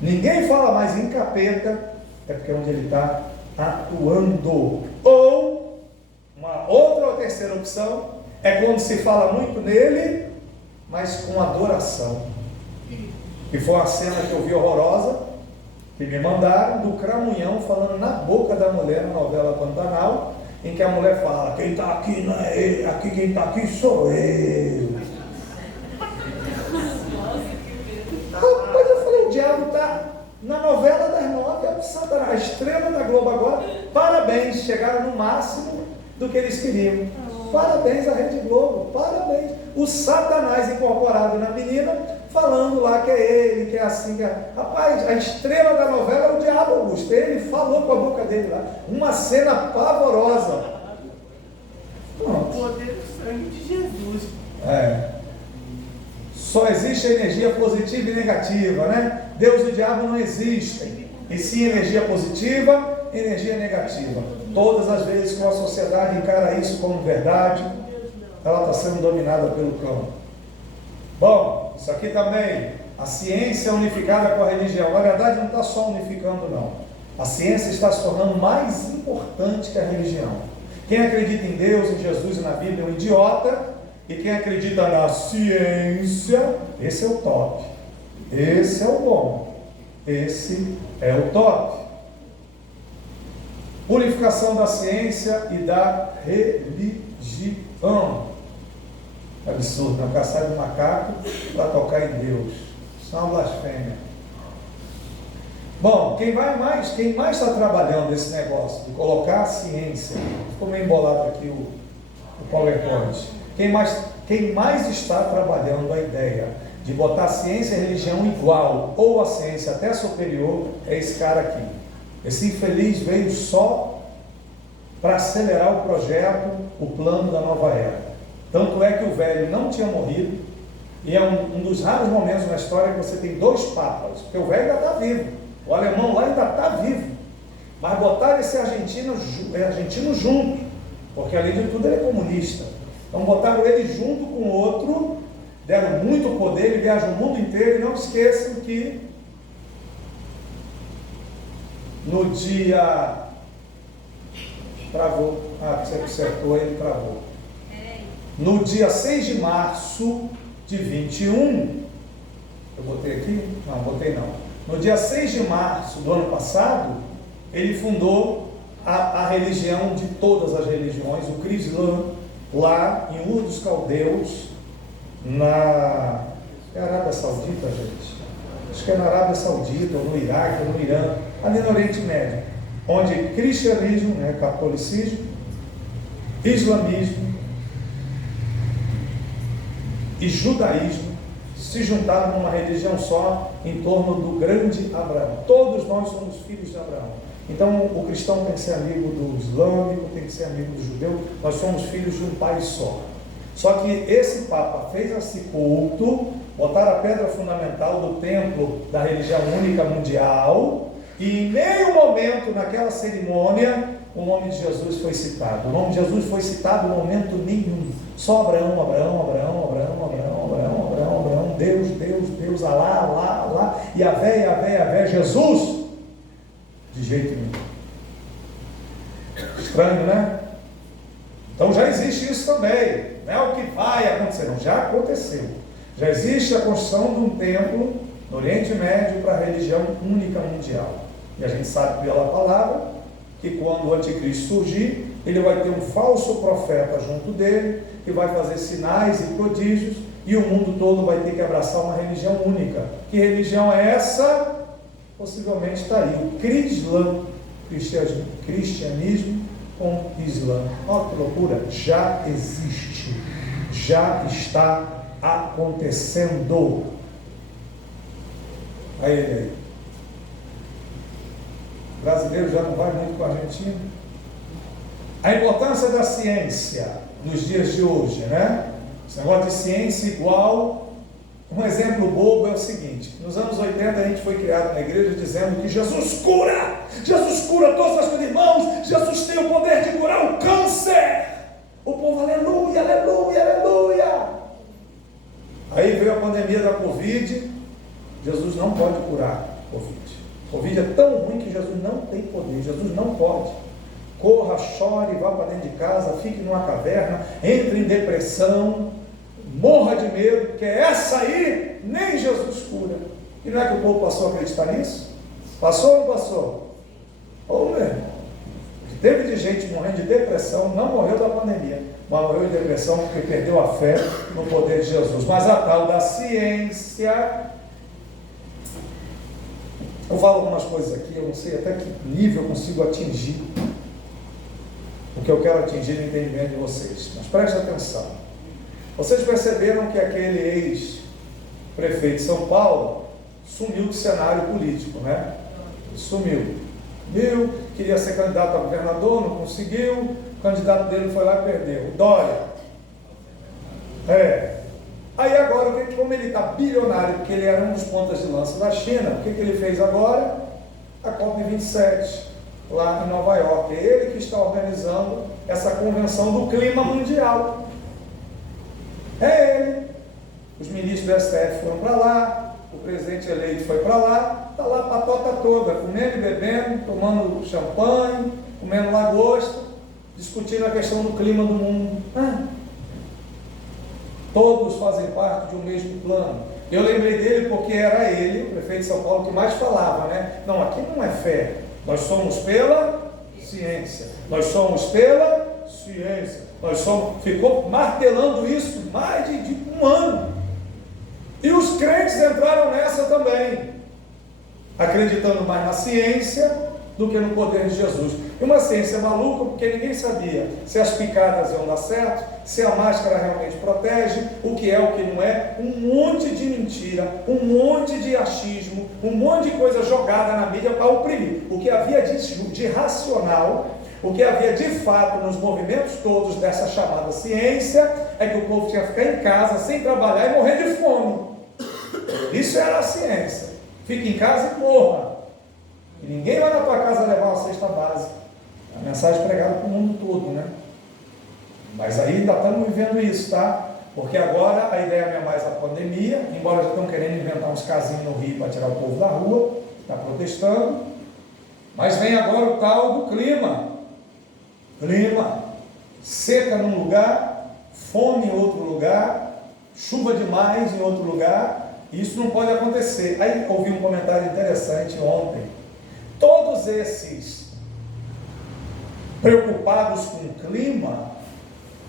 Ninguém fala mais em capeta, é porque é onde ele está atuando. Ou uma outra ou terceira opção é quando se fala muito nele, mas com adoração. E foi uma cena que eu vi horrorosa, que me mandaram, do Cramunhão falando na boca da mulher na novela Pantanal, em que a mulher fala, quem está aqui não é ele, aqui quem está aqui sou eu. Mas eu falei, o diabo está na novela das 9, é o Satanás, a estrela da Globo agora, chegaram no máximo do que eles queriam. Parabéns à Rede Globo, parabéns. O Satanás incorporado na menina, falando lá que é ele, que é assim, que é... Rapaz, a estrela da novela é o Diabo Augusto. Ele falou com a boca dele lá. Uma cena pavorosa. O poder do sangue de Jesus. Só existe energia positiva e negativa, né? Deus e o diabo não existem. E sim energia positiva, energia negativa. Todas as vezes que uma sociedade encara isso como verdade, ela está sendo dominada pelo cão. Bom, isso aqui também, a ciência unificada com a religião. Na verdade, não está só unificando, não. A ciência está se tornando mais importante que a religião. Quem acredita em Deus, em Jesus e na Bíblia é um idiota. E quem acredita na ciência, esse é o top. Esse é o bom. Esse é o top. Unificação da ciência e da religião. Absurdo, não caçar de macaco para tocar em Deus. Isso é uma blasfêmia. Bom, quem mais está trabalhando nesse negócio de colocar a ciência? Ficou meio embolado aqui o PowerPoint. Quem mais está trabalhando a ideia de botar a ciência e a religião igual, ou a ciência até superior, é esse cara aqui. Esse infeliz veio só para acelerar o projeto, o plano da nova era. Tanto é que o velho não tinha morrido, e é um dos raros momentos na história que você tem dois papas, porque o velho ainda está vivo, o alemão lá ainda está vivo, mas botaram esse argentino junto, porque além de tudo ele é comunista. Então botaram ele junto com o outro, deram muito poder, ele viaja o mundo inteiro, e não esqueçam que no dia... Travou. Você acertou, ele travou. No dia 6 de março de 21, eu botei aqui? Não, botei não. No dia 6 de março do ano passado, ele fundou a religião de todas as religiões, o Crislã, lá em Ur dos Caldeus, na Arábia Saudita, gente. Acho que é na Arábia Saudita, ou no Iraque, ou no Irã, ali no Oriente Médio, onde cristianismo, catolicismo, islamismo e judaísmo se juntaram numa religião só em torno do grande Abraão. Todos nós somos filhos de Abraão. Então o cristão tem que ser amigo do islâmico, tem que ser amigo do judeu, nós somos filhos de um pai só. Só que esse Papa fez esse culto, botaram a pedra fundamental do templo da religião única mundial, e em nenhum momento naquela cerimônia o nome de Jesus foi citado. O nome de Jesus foi citado em momento nenhum. Só Abraão, Deus, Alá, Yahvé, Jesus. De jeito nenhum. Estranho, né? Então já existe isso também. Não é o que vai acontecer, não, já aconteceu. Já existe a construção de um templo no Oriente Médio para a religião única mundial. E a gente sabe pela palavra que quando o anticristo surgir, ele vai ter um falso profeta junto dele, que vai fazer sinais e prodígios, e o mundo todo vai ter que abraçar uma religião única. Que religião é essa? Possivelmente está aí, o Crislã, cristianismo com Islã. Olha que loucura, já existe, já está acontecendo. Aí ele aí. O brasileiro já não vai muito com a Argentina. A importância da ciência nos dias de hoje, né? Esse negócio de ciência igual. Um exemplo bobo é o seguinte: nos anos 80 a gente foi criado na igreja dizendo que Jesus cura todas as coisas, irmãos, Jesus tem o poder de curar o câncer. O povo, aleluia, aleluia, aleluia. Aí veio a pandemia da Covid. Jesus não pode curar Covid. Covid é tão ruim que Jesus não tem poder, Jesus não pode. Corra, chore, vá para dentro de casa, fique numa caverna, entre em depressão, morra de medo, porque essa aí nem Jesus cura. E não é que o povo passou a acreditar nisso? Passou ou não passou? Ô meu irmão, o que teve de gente morrendo de depressão não morreu da pandemia, mas morreu de depressão porque perdeu a fé no poder de Jesus. Mas a tal da ciência, eu falo algumas coisas aqui, eu não sei até que nível eu consigo atingir. o que eu quero atingir no entendimento de vocês. Mas preste atenção. Vocês perceberam que aquele ex-prefeito de São Paulo sumiu do cenário político, né? Sumiu. Queria ser candidato a governador, não conseguiu. O candidato dele foi lá e perdeu. O Dória. Aí agora, como ele está bilionário, porque ele era um dos pontas de lança da China, o que ele fez agora? A COP27, lá em Nova York. É ele que está organizando essa convenção do clima mundial. É ele. Os ministros do STF foram para lá, o presidente eleito foi para lá, está lá a patota toda, comendo e bebendo, tomando champanhe, comendo lagosta, discutindo a questão do clima do mundo. Todos fazem parte de um mesmo plano. Eu lembrei dele porque era ele, o prefeito de São Paulo, que mais falava, né? Não, aqui não é fé, nós somos pela ciência, nós somos pela ciência, nós somos... Ficou martelando isso mais de um ano. E os crentes entraram nessa também, acreditando mais na ciência do que no poder de Jesus. E uma ciência maluca, porque ninguém sabia se as picadas iam dar certo, se a máscara realmente protege, o que é, o que não é, um monte de mentira, um monte de achismo, um monte de coisa jogada na mídia para oprimir. O que havia de racional, o que havia de fato nos movimentos todos dessa chamada ciência, é que o povo tinha que ficar em casa, sem trabalhar e morrer de fome. Isso era a ciência. Fique em casa e morra. E ninguém vai na tua casa levar uma cesta básica. A mensagem pregada para o mundo todo, né? Mas aí ainda estamos vivendo isso, tá? Porque agora a ideia não é mais a pandemia, embora já estão querendo inventar uns casinhos no Rio para tirar o povo da rua, está protestando. Mas vem agora o tal do clima. Clima. Seca num lugar, fome em outro lugar, chuva demais em outro lugar. Isso não pode acontecer. Aí ouvi um comentário interessante ontem. Todos esses preocupados com o clima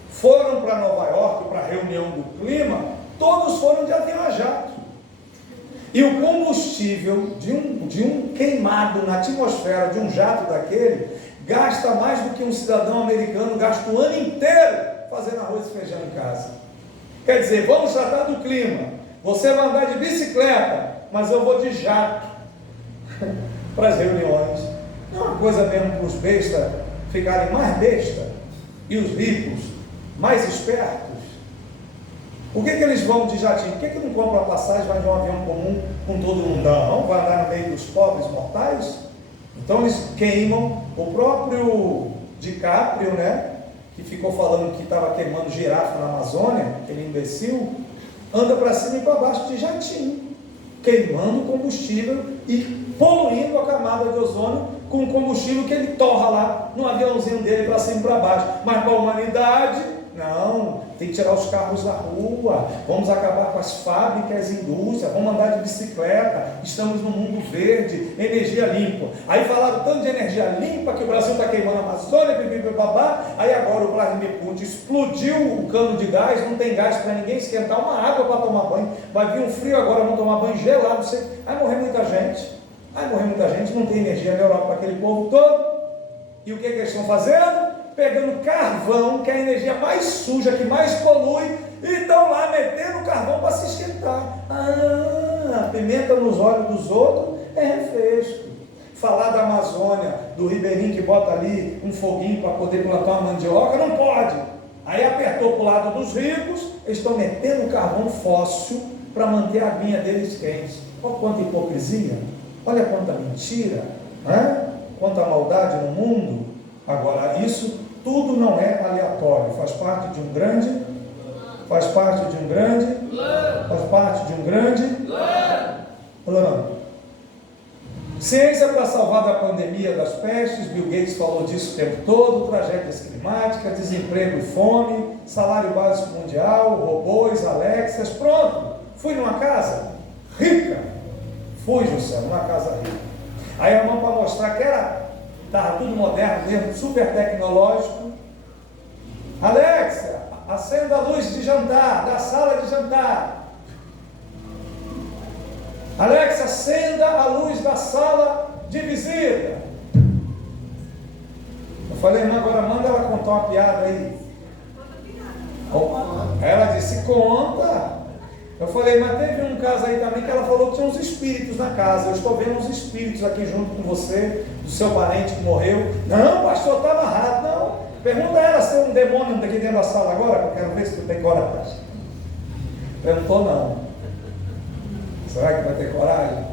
foram para Nova York para a reunião do clima, todos foram de avião a jato. E o combustível de um queimado na atmosfera de um jato daquele gasta mais do que um cidadão americano gasta o ano inteiro fazendo arroz e feijão em casa. Quer dizer, vamos tratar do clima. Você vai andar de bicicleta, mas eu vou de jato para as reuniões. Não é uma coisa mesmo para os bestas ficarem mais bestas e os ricos mais espertos? Por que eles vão de jatinho? Por que não compram a passagem, vai de um avião comum com todo mundo? Não, vai andar no meio dos pobres mortais? Então eles queimam. O próprio DiCaprio, né, que ficou falando que estava queimando girafa na Amazônia, aquele imbecil, anda para cima e para baixo de jatinho, queimando combustível e poluindo a camada de ozônio com o combustível que ele torra lá no aviãozinho dele para cima e para baixo. Mas para a humanidade, não, tem que tirar os carros da rua, vamos acabar com as fábricas e indústrias, vamos andar de bicicleta, estamos no mundo verde, energia limpa. Aí falaram tanto de energia limpa que o Brasil está queimando a Amazônia, babá. Aí agora o Vladimir Putin explodiu o cano de gás, não tem gás para ninguém esquentar uma água para tomar banho, vai vir um frio agora, vão tomar banho gelado, vai morrer muita gente, não tem energia na Europa para aquele povo todo. E o que eles estão fazendo? Pegando carvão, que é a energia mais suja, que mais polui, e estão lá metendo carvão para se esquentar. Pimenta nos olhos dos outros é refresco. Falar da Amazônia, do ribeirinho que bota ali um foguinho para poder plantar uma mandioca, não pode. Aí apertou para o lado dos ricos, eles estão metendo carvão fóssil para manter a aguinha deles quente. Olha quanta hipocrisia, olha quanta mentira, né? Quanta maldade no mundo. Agora, isso tudo não é aleatório, faz parte de um grande plano. Ciência para salvar da pandemia das pestes, Bill Gates falou disso o tempo todo, tragédias climáticas, desemprego e fome, salário básico mundial, robôs, Alexias, pronto, fui numa casa rica, numa casa rica. Aí a irmã para mostrar que estava tudo moderno mesmo, super tecnológico. Alexia, acenda a luz de jantar, da sala de jantar. Alexia, acenda a luz da sala de visita. Eu falei, irmã, agora manda ela contar uma piada aí. Ela disse, conta. Eu falei, mas teve um caso aí também que ela falou que tinha uns espíritos na casa. Eu estou vendo uns espíritos aqui junto com você, do seu parente que morreu. Não, pastor, estava errado. Não. Pergunta a ela se tem um demônio aqui dentro da sala agora, que eu quero ver se tu tem coragem. Perguntou, não. Será que vai ter coragem?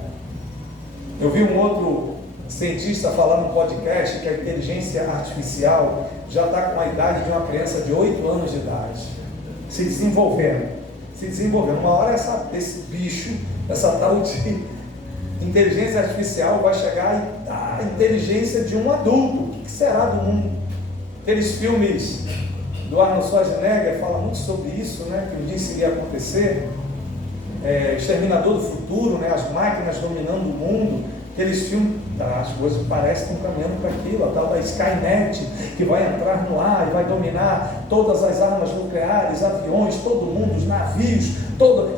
Eu vi um outro cientista falar no podcast que a inteligência artificial já está com a idade de uma criança de 8 anos de idade, se desenvolvendo. Uma hora esse bicho, essa tal de inteligência artificial vai chegar à inteligência de um adulto. O que será do mundo? Aqueles filmes do Arnold Schwarzenegger falam muito sobre isso, né? Que um dia isso iria acontecer. Exterminador do Futuro, né? As máquinas dominando o mundo. Aqueles filmes, as coisas parecem que estão caminhando para aquilo, a tal da Skynet, que vai entrar no ar e vai dominar todas as armas nucleares, aviões, todo mundo, os navios,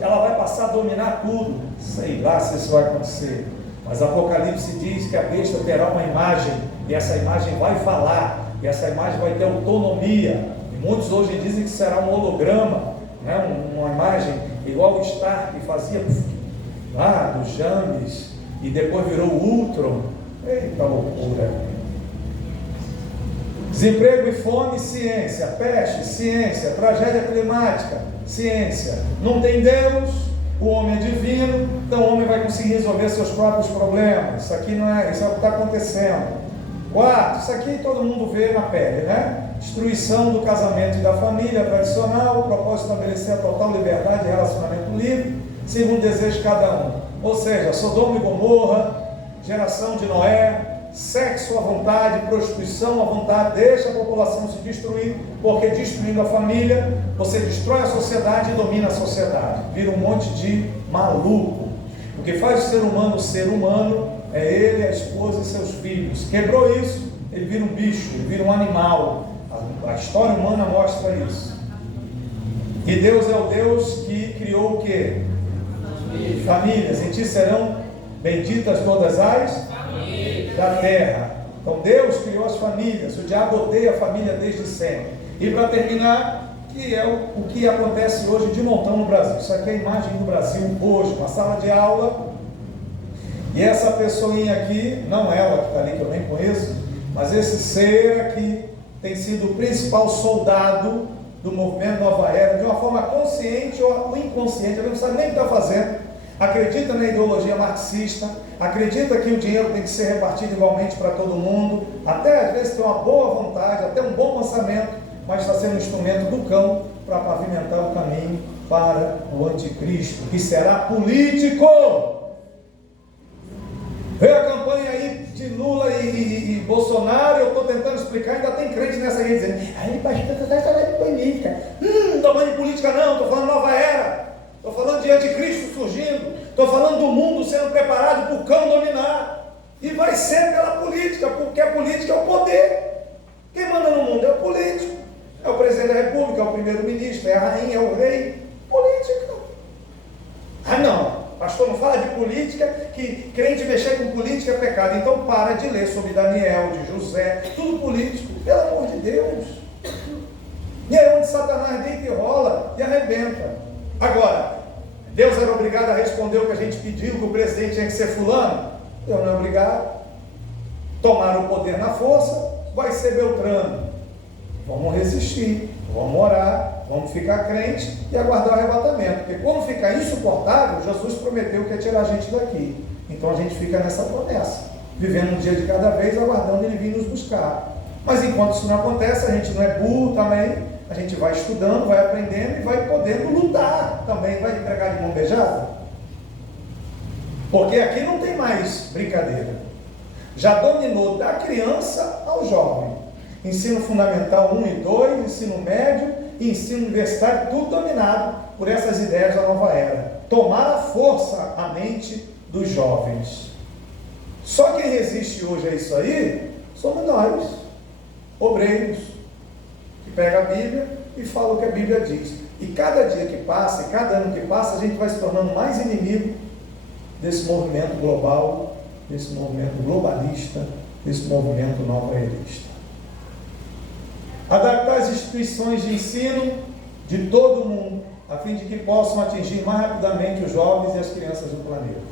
ela vai passar a dominar tudo. Sei lá se isso vai acontecer, mas Apocalipse diz que a besta terá uma imagem, e essa imagem vai falar, e essa imagem vai ter autonomia, e muitos hoje dizem que será um holograma, né? Uma imagem igual o Stark que fazia lá do James, e depois virou Ultron. Eita loucura! Desemprego e fome, ciência. Peste, ciência. Tragédia climática, ciência. Não tem Deus, o homem é divino, então o homem vai conseguir resolver seus próprios problemas. Isso aqui não é, isso é o que está acontecendo. 4, isso aqui todo mundo vê na pele, né? Destruição do casamento e da família tradicional, o propósito de estabelecer a total liberdade e relacionamento livre, segundo o desejo de cada um. Ou seja, Sodoma e Gomorra, geração de Noé, sexo à vontade, prostituição à vontade, deixa a população se destruir, porque destruindo a família, você destrói a sociedade e domina a sociedade, vira um monte de maluco. O que faz o ser humano é ele, a esposa e seus filhos. Quebrou isso, ele vira um bicho, ele vira um animal. A história humana mostra isso. E Deus é o Deus que criou o quê? Famílias. Em ti serão benditas todas as famílias da terra. Então Deus criou as famílias. O diabo odeia a família desde sempre. E para terminar, que é o que acontece hoje de montão no Brasil. Isso aqui é a imagem do Brasil hoje, uma sala de aula. E essa pessoinha aqui, não ela que está ali, que eu nem conheço, mas esse ser aqui tem sido o principal soldado do movimento Nova Era, de uma forma consciente ou inconsciente, ele não sabe nem o que está fazendo, acredita na ideologia marxista, acredita que o dinheiro tem que ser repartido igualmente para todo mundo, até às vezes tem uma boa vontade, até um bom pensamento, mas está sendo um instrumento do cão para pavimentar o caminho para o anticristo, que será político. Veio a campanha aí de Lula e Bolsonaro, eu estou tentando explicar, ainda tem crente nessa aí dizendo, aí pastor, você está falando de política. Não estou falando de política não, estou falando nova era, estou falando de anticristo surgindo, estou falando do mundo sendo preparado para o cão dominar, e vai ser pela política, porque a política é o poder. Quem manda no mundo é o político, é o presidente da república, é o primeiro-ministro, é a rainha, é o rei, política. Ah não, pastor, não fala de política, que crente mexer com política é pecado. Então para de ler sobre Daniel, de José, tudo político, pelo amor de Deus. E é onde Satanás deita e rola e arrebenta. Agora, Deus era obrigado a responder o que a gente pediu, que o presidente tinha que ser fulano? Deus não é obrigado. Tomaram o poder na força, vai ser Beltrano. Vamos resistir, vamos orar, vamos ficar crente e aguardar o arrebatamento, porque quando ficar insuportável, Jesus prometeu que ia tirar a gente daqui. Então a gente fica nessa promessa, vivendo um dia de cada vez, aguardando ele vir nos buscar. Mas enquanto isso não acontece, a gente não é burro também, a gente vai estudando, vai aprendendo e vai podendo lutar também. Vai entregar de mão beijada? Porque aqui não tem mais brincadeira, já dominou da criança ao jovem. Ensino fundamental 1 e 2, ensino médio e ensino universitário, tudo dominado por essas ideias da nova era. Tomar a força a mente dos jovens. Só quem resiste hoje a isso aí somos nós, obreiros, que pega a Bíblia e fala o que a Bíblia diz. E cada dia que passa, e cada ano que passa, a gente vai se tornando mais inimigo desse movimento global, desse movimento globalista, desse movimento nova-erista. Adaptar as instituições de ensino de todo o mundo, a fim de que possam atingir mais rapidamente os jovens e as crianças do planeta.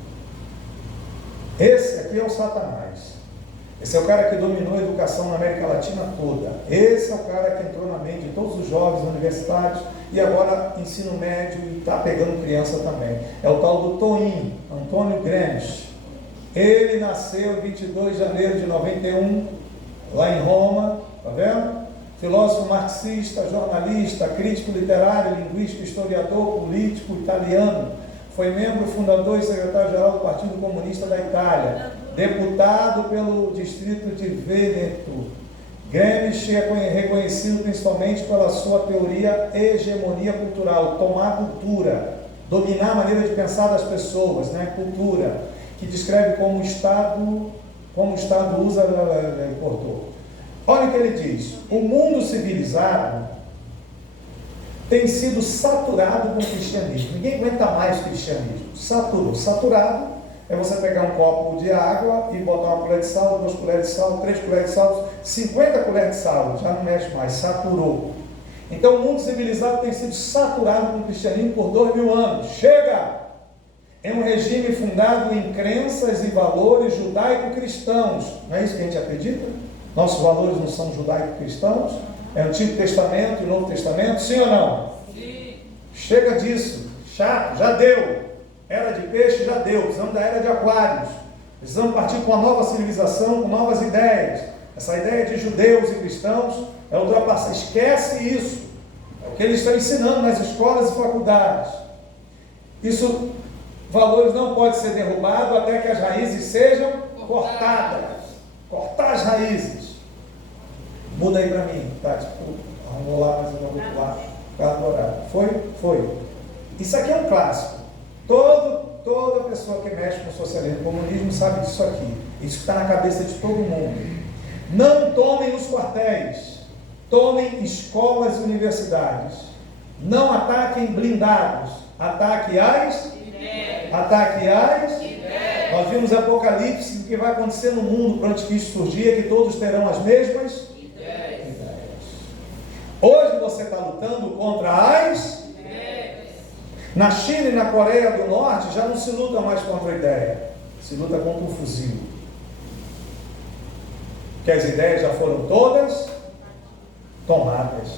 Esse aqui é o Satanás. Esse é o cara que dominou a educação na América Latina toda. Esse é o cara que entrou na mente de todos os jovens universitários e agora ensino médio e está pegando criança também. É o tal do Toim, Antônio Gramsci. Ele nasceu em 22 de janeiro de 91, lá em Roma, tá vendo? Filósofo marxista, jornalista, crítico literário, linguístico, historiador, político italiano. Foi membro fundador e secretário-geral do Partido Comunista da Itália. Deputado pelo distrito de Vêneto. Gramsci é reconhecido principalmente pela sua teoria hegemonia cultural, tomar cultura, dominar a maneira de pensar das pessoas, né? Cultura, que descreve como o Estado usa, cortou. Olha o que ele diz: o mundo civilizado tem sido saturado com o cristianismo. Ninguém aguenta mais o cristianismo. Saturado é você pegar um copo de água e botar uma colher de sal, 2 colheres de sal, 3 colheres de sal, 50 colheres de sal, já não mexe mais, saturou. Então o mundo civilizado tem sido saturado com o cristianismo por 2000 anos. Chega! É um regime fundado em crenças e valores judaico-cristãos. Não é isso que a gente acredita? Nossos valores não são judaico-cristãos? É o Antigo Testamento e o Novo Testamento? Sim ou não? Sim. Chega disso. Chato, já deu. Era de peixe, já deu. Precisamos da era de aquários. Precisamos partir com uma nova civilização, com novas ideias. Essa ideia de judeus e cristãos é ultrapassada. Esquece isso. É o que eles estão ensinando nas escolas e faculdades. Isso, valores não podem ser derrubados até que as raízes sejam cortadas. Cortar as raízes. Muda aí para mim, tá? Vou lá, mas eu não vou pular. Foi. Isso aqui é um clássico. Toda pessoa que mexe com o socialismo e comunismo sabe disso aqui. Isso está na cabeça de todo mundo. Não tomem os quartéis. Tomem escolas e universidades. Não ataquem blindados. Ataque as ideias. Nós vimos Apocalipse, o que vai acontecer no mundo para o anticristo surgir, é que todos terão as mesmas ideias. Hoje você está lutando contra as ideias. Na China e na Coreia do Norte já não se luta mais contra a ideia, se luta contra o fuzil. Porque as ideias já foram todas tomadas.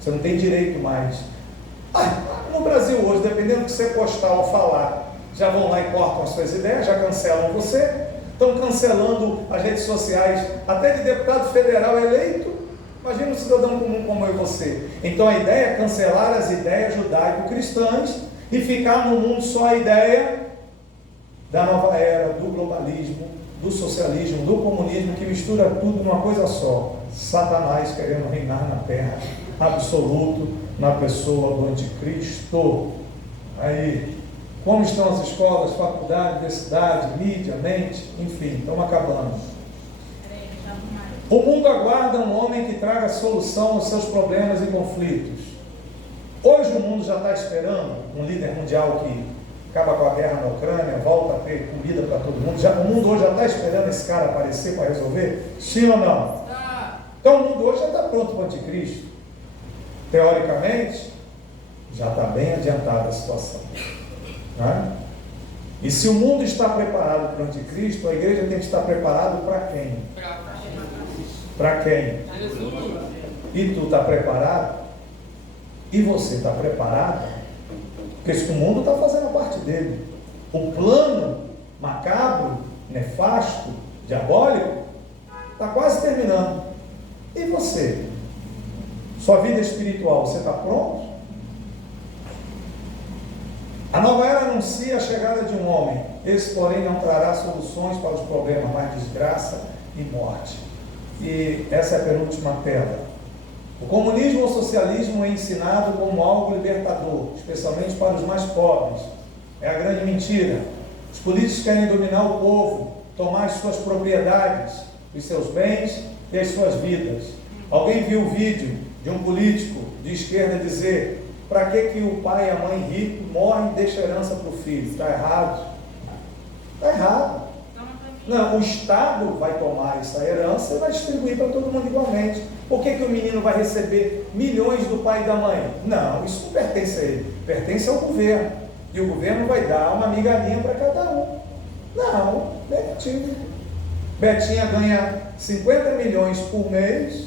Você não tem direito mais. No Brasil hoje, dependendo do que você postar ou falar, já vão lá e cortam as suas ideias, já cancelam você, estão cancelando as redes sociais, até de deputado federal eleito. Imagina um cidadão comum como eu e você. Então a ideia é cancelar as ideias judaico-cristãs e ficar no mundo só a ideia da nova era, do globalismo, do socialismo, do comunismo, que mistura tudo numa coisa só. Satanás querendo reinar na terra, absoluto, na pessoa do anticristo. Aí, como estão as escolas, faculdade, universidade, mídia, mente, enfim, estão acabando. O mundo aguarda um homem que traga solução aos seus problemas e conflitos. Hoje o mundo já está esperando um líder mundial que acaba com a guerra na Ucrânia, volta a ter comida para todo mundo. O mundo hoje já está esperando esse cara aparecer para resolver? Sim ou não? Então o mundo hoje já está pronto para o anticristo. Teoricamente, já está bem adiantada a situação. Né? E se o mundo está preparado para o anticristo, a igreja tem que estar preparada para quem? Para quem? E tu está preparado? E você está preparado? Porque o mundo está fazendo a parte dele. O plano macabro, nefasto, diabólico, está quase terminando. E você? Sua vida espiritual, você está pronto? A nova era anuncia a chegada de um homem. Esse, porém, não trará soluções para os problemas, mas desgraça e morte. E essa é a penúltima tela. O comunismo ou socialismo é ensinado como algo libertador, especialmente para os mais pobres. É a grande mentira. Os políticos querem dominar o povo, tomar as suas propriedades, os seus bens e as suas vidas. Alguém viu o vídeo de um político de esquerda dizer: para que o pai e a mãe rico morrem e deixam herança para o filho? Está errado. Está errado. Não, o Estado vai tomar essa herança e vai distribuir para todo mundo igualmente. Por que o menino vai receber milhões do pai e da mãe? Não, isso não pertence a ele, pertence ao governo. E o governo vai dar uma migalhinha para cada um. Não, negativo. Betinha ganha 50 milhões por mês,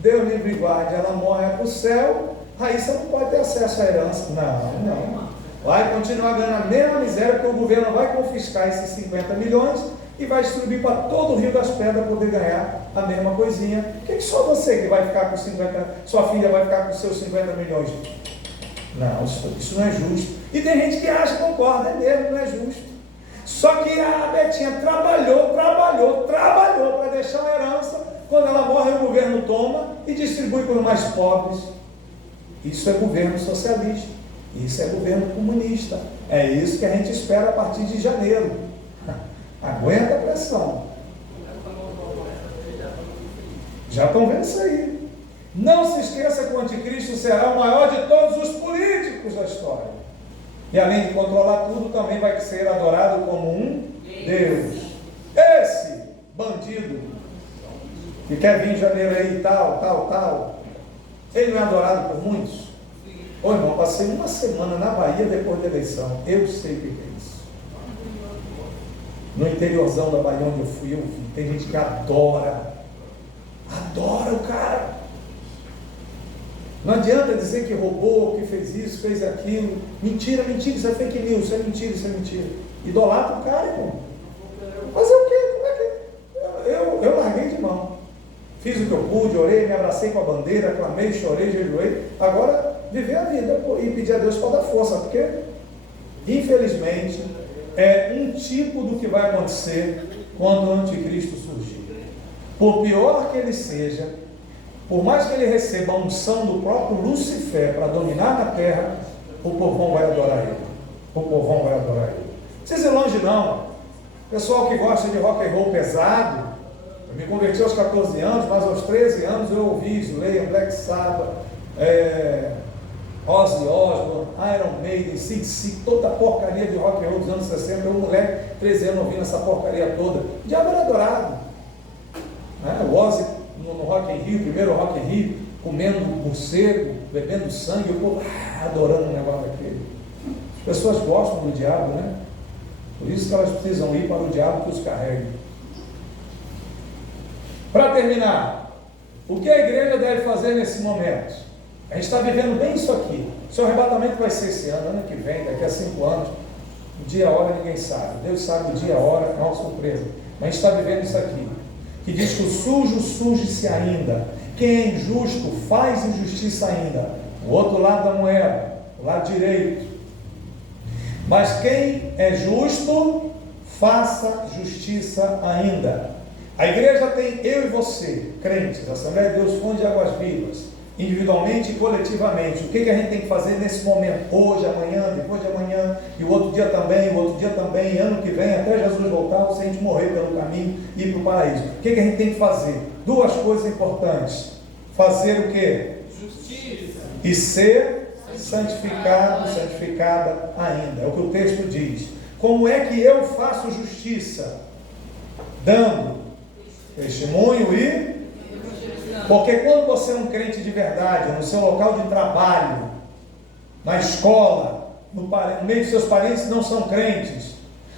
Deus livre e guarde, ela morre para o céu, aí você não pode ter acesso à herança. Não. Vai continuar ganhando a mesma miséria, porque o governo vai confiscar esses 50 milhões e vai distribuir para todo o Rio das Pedras poder ganhar a mesma coisinha. Por que só você que vai ficar com 50, sua filha vai ficar com seus 50 milhões? Não, isso não é justo. E tem gente que acha, concorda, é mesmo, não é justo. Só que a Betinha trabalhou para deixar uma herança. Quando ela morre, o governo toma e distribui para os mais pobres. Isso é governo socialista. Isso é governo comunista. É isso que a gente espera a partir de janeiro. Aguenta a pressão. Já estão vendo isso aí. Não se esqueça que o anticristo será o maior de todos os políticos da história. E além de controlar tudo, também vai ser adorado como um Deus. Esse bandido que quer vir em janeiro aí, tal, ele não é adorado por muitos? Ô irmão, passei uma semana na Bahia depois da eleição. Eu sei o que é isso. No interiorzão da Bahia onde eu vi. Tem gente que adora o cara. Não adianta dizer que roubou, que fez isso, fez aquilo. Mentira, isso é fake news, isso é mentira. Idolatra o cara, irmão. Fazer o quê? Como é que... Eu larguei de mão. Fiz o que eu pude, orei, me abracei com a bandeira, clamei, chorei, jejuei. Agora, viver a vida e pedir a Deus para dar força, porque, infelizmente, é um tipo do que vai acontecer quando o anticristo surgir. Por pior que ele seja, por mais que ele receba a unção do próprio Lucifer para dominar na terra, o povão vai adorar ele. Não precisa ir longe não. Pessoal que gosta de rock and roll pesado, eu me converti aos 14 anos, mas aos 13 anos eu ouvi Slayer, Black Sabbath, Ozzy Osbourne, Iron Maiden, CDC, toda a porcaria de rock and roll dos anos 60. Eu, moleque, 13 anos ouvindo essa porcaria toda. O diabo era adorado. O Ozzy no Rock in Rio, primeiro Rock in Rio, comendo morcego, bebendo sangue, o povo adorando o negócio daquele. As pessoas gostam do diabo, né? Por isso que elas precisam ir para o diabo que os carregue. Para terminar, o que a igreja deve fazer nesse momento? A gente está vivendo bem isso aqui. O seu arrebatamento vai ser esse ano que vem, daqui a 5 anos. O dia e a hora ninguém sabe. Deus sabe o dia e a hora, é uma surpresa. Mas a gente está vivendo isso aqui. Que diz que o sujo surge-se ainda. Quem é injusto faz injustiça ainda. O outro lado da moeda, o lado direito. Mas quem é justo, faça justiça ainda. A igreja tem eu e você, crentes, a Assembleia de Deus, Fonte de Águas Vivas, individualmente e coletivamente. O que a gente tem que fazer nesse momento? Hoje, amanhã, depois de amanhã, e o outro dia também, ano que vem, até Jesus voltar, ou se a gente morrer pelo caminho e ir para o paraíso. O que a gente tem que fazer? 2 coisas importantes. Fazer o quê? Justiça. E ser santificado, santificada ainda. É o que o texto diz. Como é que eu faço justiça? Dando testemunho e... Porque quando você é um crente de verdade, no seu local de trabalho, na escola, no meio dos seus parentes não são crentes,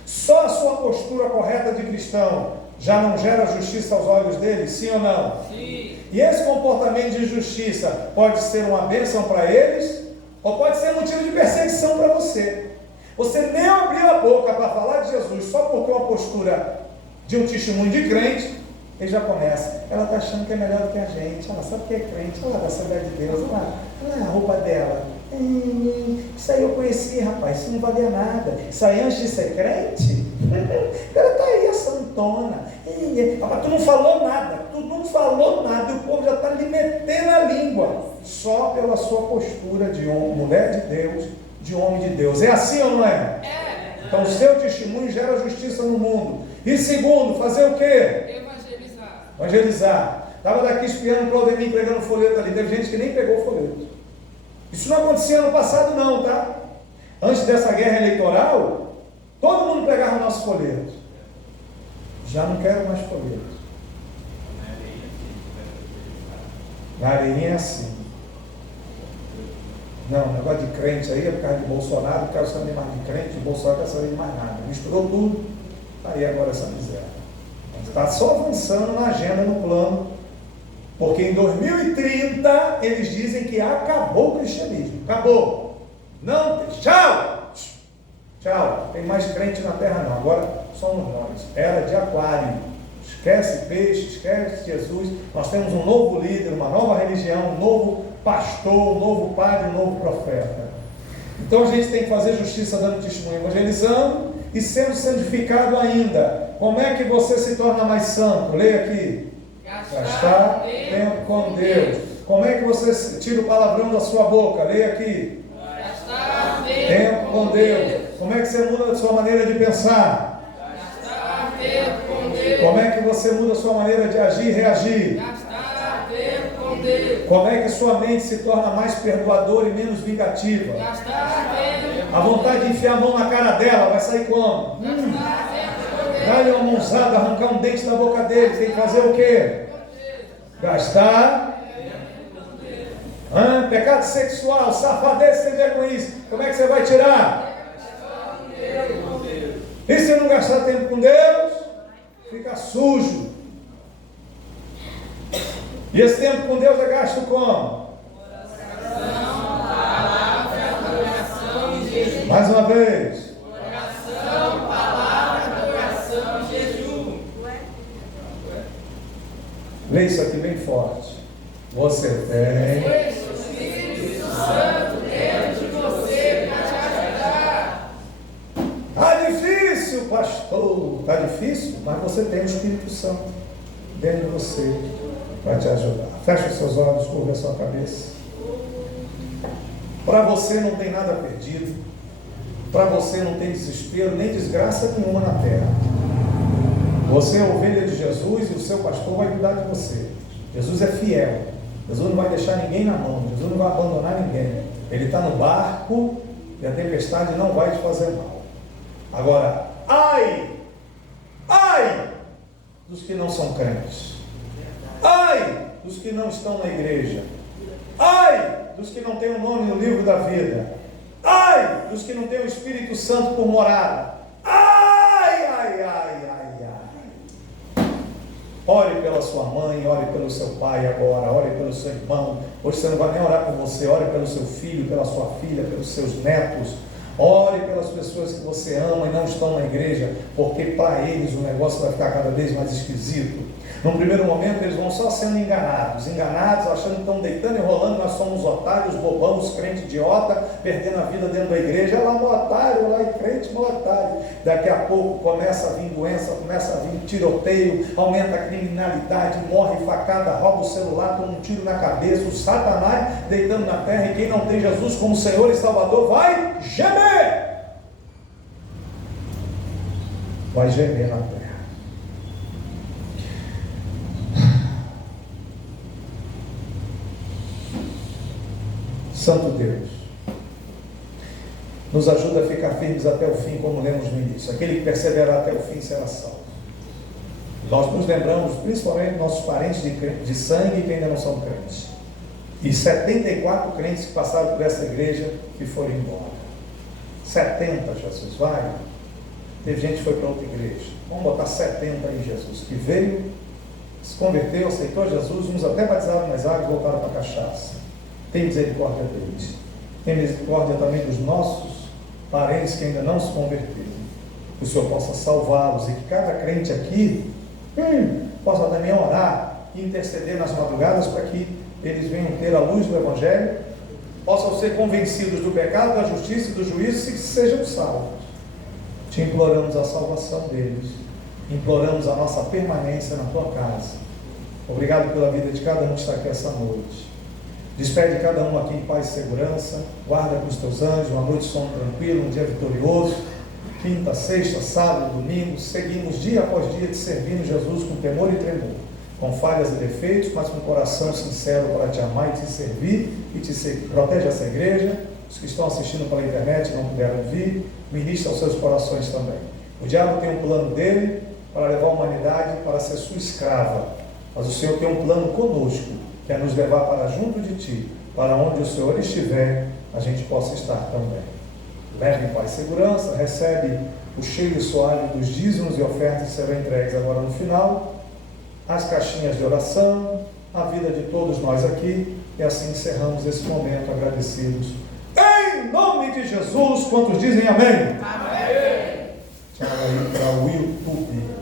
só a sua postura correta de cristão já não gera justiça aos olhos deles, sim ou não? Sim. E esse comportamento de justiça pode ser uma bênção para eles, ou pode ser motivo de perseguição para você. Você nem abriu a boca para falar de Jesus só porque uma postura de um testemunho de crente, ele já começa. Ela está achando que é melhor do que a gente. Ela sabe que é crente. Olha lá da Assembleia de Deus. Olha lá a roupa dela. Isso aí eu conheci, rapaz. Isso não valia nada. Isso aí antes de ser crente. Ela está aí, a santona. Rapaz, tu não falou nada. E o povo já está lhe metendo a língua. Só pela sua postura de homem, mulher de Deus, de homem de Deus. É assim ou não é? Então o seu testemunho gera justiça no mundo. E segundo, fazer o quê? Evangelizar. Estava daqui espiando o Claudemir pregando folheto ali. Teve gente que nem pegou o folheto. Isso não acontecia no passado não, tá? Antes dessa guerra eleitoral, todo mundo pegava o nosso folheto. Já não quero mais folheto. Na Areirinha é assim. Não, negócio de crente aí é por causa de Bolsonaro, não quero saber mais de crente, de Bolsonaro não quero saber de mais nada. Misturou tudo, aí agora essa miséria. Está só avançando na agenda, no plano, porque em 2030 eles dizem que acabou o cristianismo. Acabou. Não, tchau! Tchau. Tem mais crente na terra não, agora somos nós. Era de Aquário. Esquece peixe, esquece Jesus. Nós temos um novo líder, uma nova religião, um novo pastor, um novo padre, um novo profeta. Então a gente tem que fazer justiça dando testemunho, evangelizando e sendo santificado ainda. Como é que você se torna mais santo? Leia aqui. Gastar tempo com Deus. Como é que você tira o palavrão da sua boca? Leia aqui. Gastar tempo com Deus. Como é que você muda a sua maneira de pensar? Gastar tempo com Deus. Como é que você muda a sua maneira de agir e reagir? Gastar tempo com Deus. Como é que sua mente se torna mais perdoadora e menos vingativa? Gastar tempo. A vontade de enfiar a mão na cara dela vai sair como? Dá-lhe uma mãozada, arrancar um dente da boca dele. Tem que fazer o quê? Gastar. Pecado sexual, safadeza, você vê com isso. Como é que você vai tirar? E se não gastar tempo com Deus, fica sujo. E esse tempo com Deus é gasto como? Oração, palavra, adoração e jejum. Mais uma vez. Oração, palavra, adoração e jejum. Leia isso aqui bem forte. Você tem o Espírito Santo dentro de você para te ajudar. Está difícil, pastor. Está difícil? Mas você tem o Espírito Santo dentro de você para te ajudar. Feche os seus olhos, curva a sua cabeça. Para você não tem nada perdido. Para você não tem desespero, nem desgraça nenhuma na terra. Você é a ovelha de Jesus e o seu pastor vai cuidar de você. Jesus é fiel. Jesus não vai deixar ninguém na mão. Jesus não vai abandonar ninguém. Ele está no barco e a tempestade não vai te fazer mal. Agora, ai dos que não são crentes. Ai dos que não estão na igreja. Ai dos que não têm o nome no livro da vida. Ai dos que não têm o Espírito Santo por morada. Ore pela sua mãe, ore pelo seu pai agora, ore pelo seu irmão. Hoje você não vai nem orar por você, ore pelo seu filho, pela sua filha, pelos seus netos. Ore pelas pessoas que você ama e não estão na igreja, porque para eles o negócio vai ficar cada vez mais esquisito. No primeiro momento eles vão só sendo enganados, achando que estão deitando e rolando, nós somos otários, bobão, crente idiota, perdendo a vida dentro da igreja. Lá no otário, lá em crente no otário. Daqui a pouco começa a vir doença, começa a vir tiroteio, aumenta a criminalidade, morre facada, rouba o celular, toma um tiro na cabeça, o Satanás deitando na terra, e quem não tem Jesus como Senhor e Salvador vai gemer. Vai gemer na terra. Santo Deus, nos ajuda a ficar firmes até o fim, como lemos no início. Aquele que perseverar até o fim será salvo. Nós nos lembramos, principalmente dos nossos parentes de sangue que ainda não são crentes. E 74 crentes que passaram por essa igreja que foram embora. 70, Jesus, vai. Teve gente que foi para outra igreja. Vamos botar 70 aí, Jesus, que veio, se converteu, aceitou Jesus, uns até batizaram nas águas e voltaram para a cachaça. Tem misericórdia deles. Tem misericórdia também dos nossos parentes que ainda não se converteram. Que o Senhor possa salvá-los e que cada crente aqui possa também orar e interceder nas madrugadas para que eles venham ter a luz do Evangelho, possam ser convencidos do pecado, da justiça e do juízo e sejam salvos. Te imploramos a salvação deles. Imploramos a nossa permanência na tua casa. Obrigado pela vida de cada um que está aqui essa noite. Despede cada um aqui em paz e segurança. Guarda com os teus anjos, uma noite de sono tranquilo, um dia vitorioso. Quinta, sexta, sábado, domingo, seguimos dia após dia te servindo, Jesus, com temor e tremor, com falhas e defeitos, mas com coração sincero para te amar e te servir e te seguir. Protege essa igreja. Os que estão assistindo pela internet não puderam vir, ministra aos seus corações também. O diabo tem um plano dele para levar a humanidade para ser sua escrava, mas o Senhor tem um plano conosco, que é nos levar para junto de Ti, para onde o Senhor estiver, a gente possa estar também. Leve em paz e segurança, recebe o cheiro suave dos dízimos e ofertas que serão entregues agora no final, as caixinhas de oração, a vida de todos nós aqui, e assim encerramos esse momento agradecidos. Em nome de Jesus, quantos dizem amém? Amém. Tchau aí para o YouTube.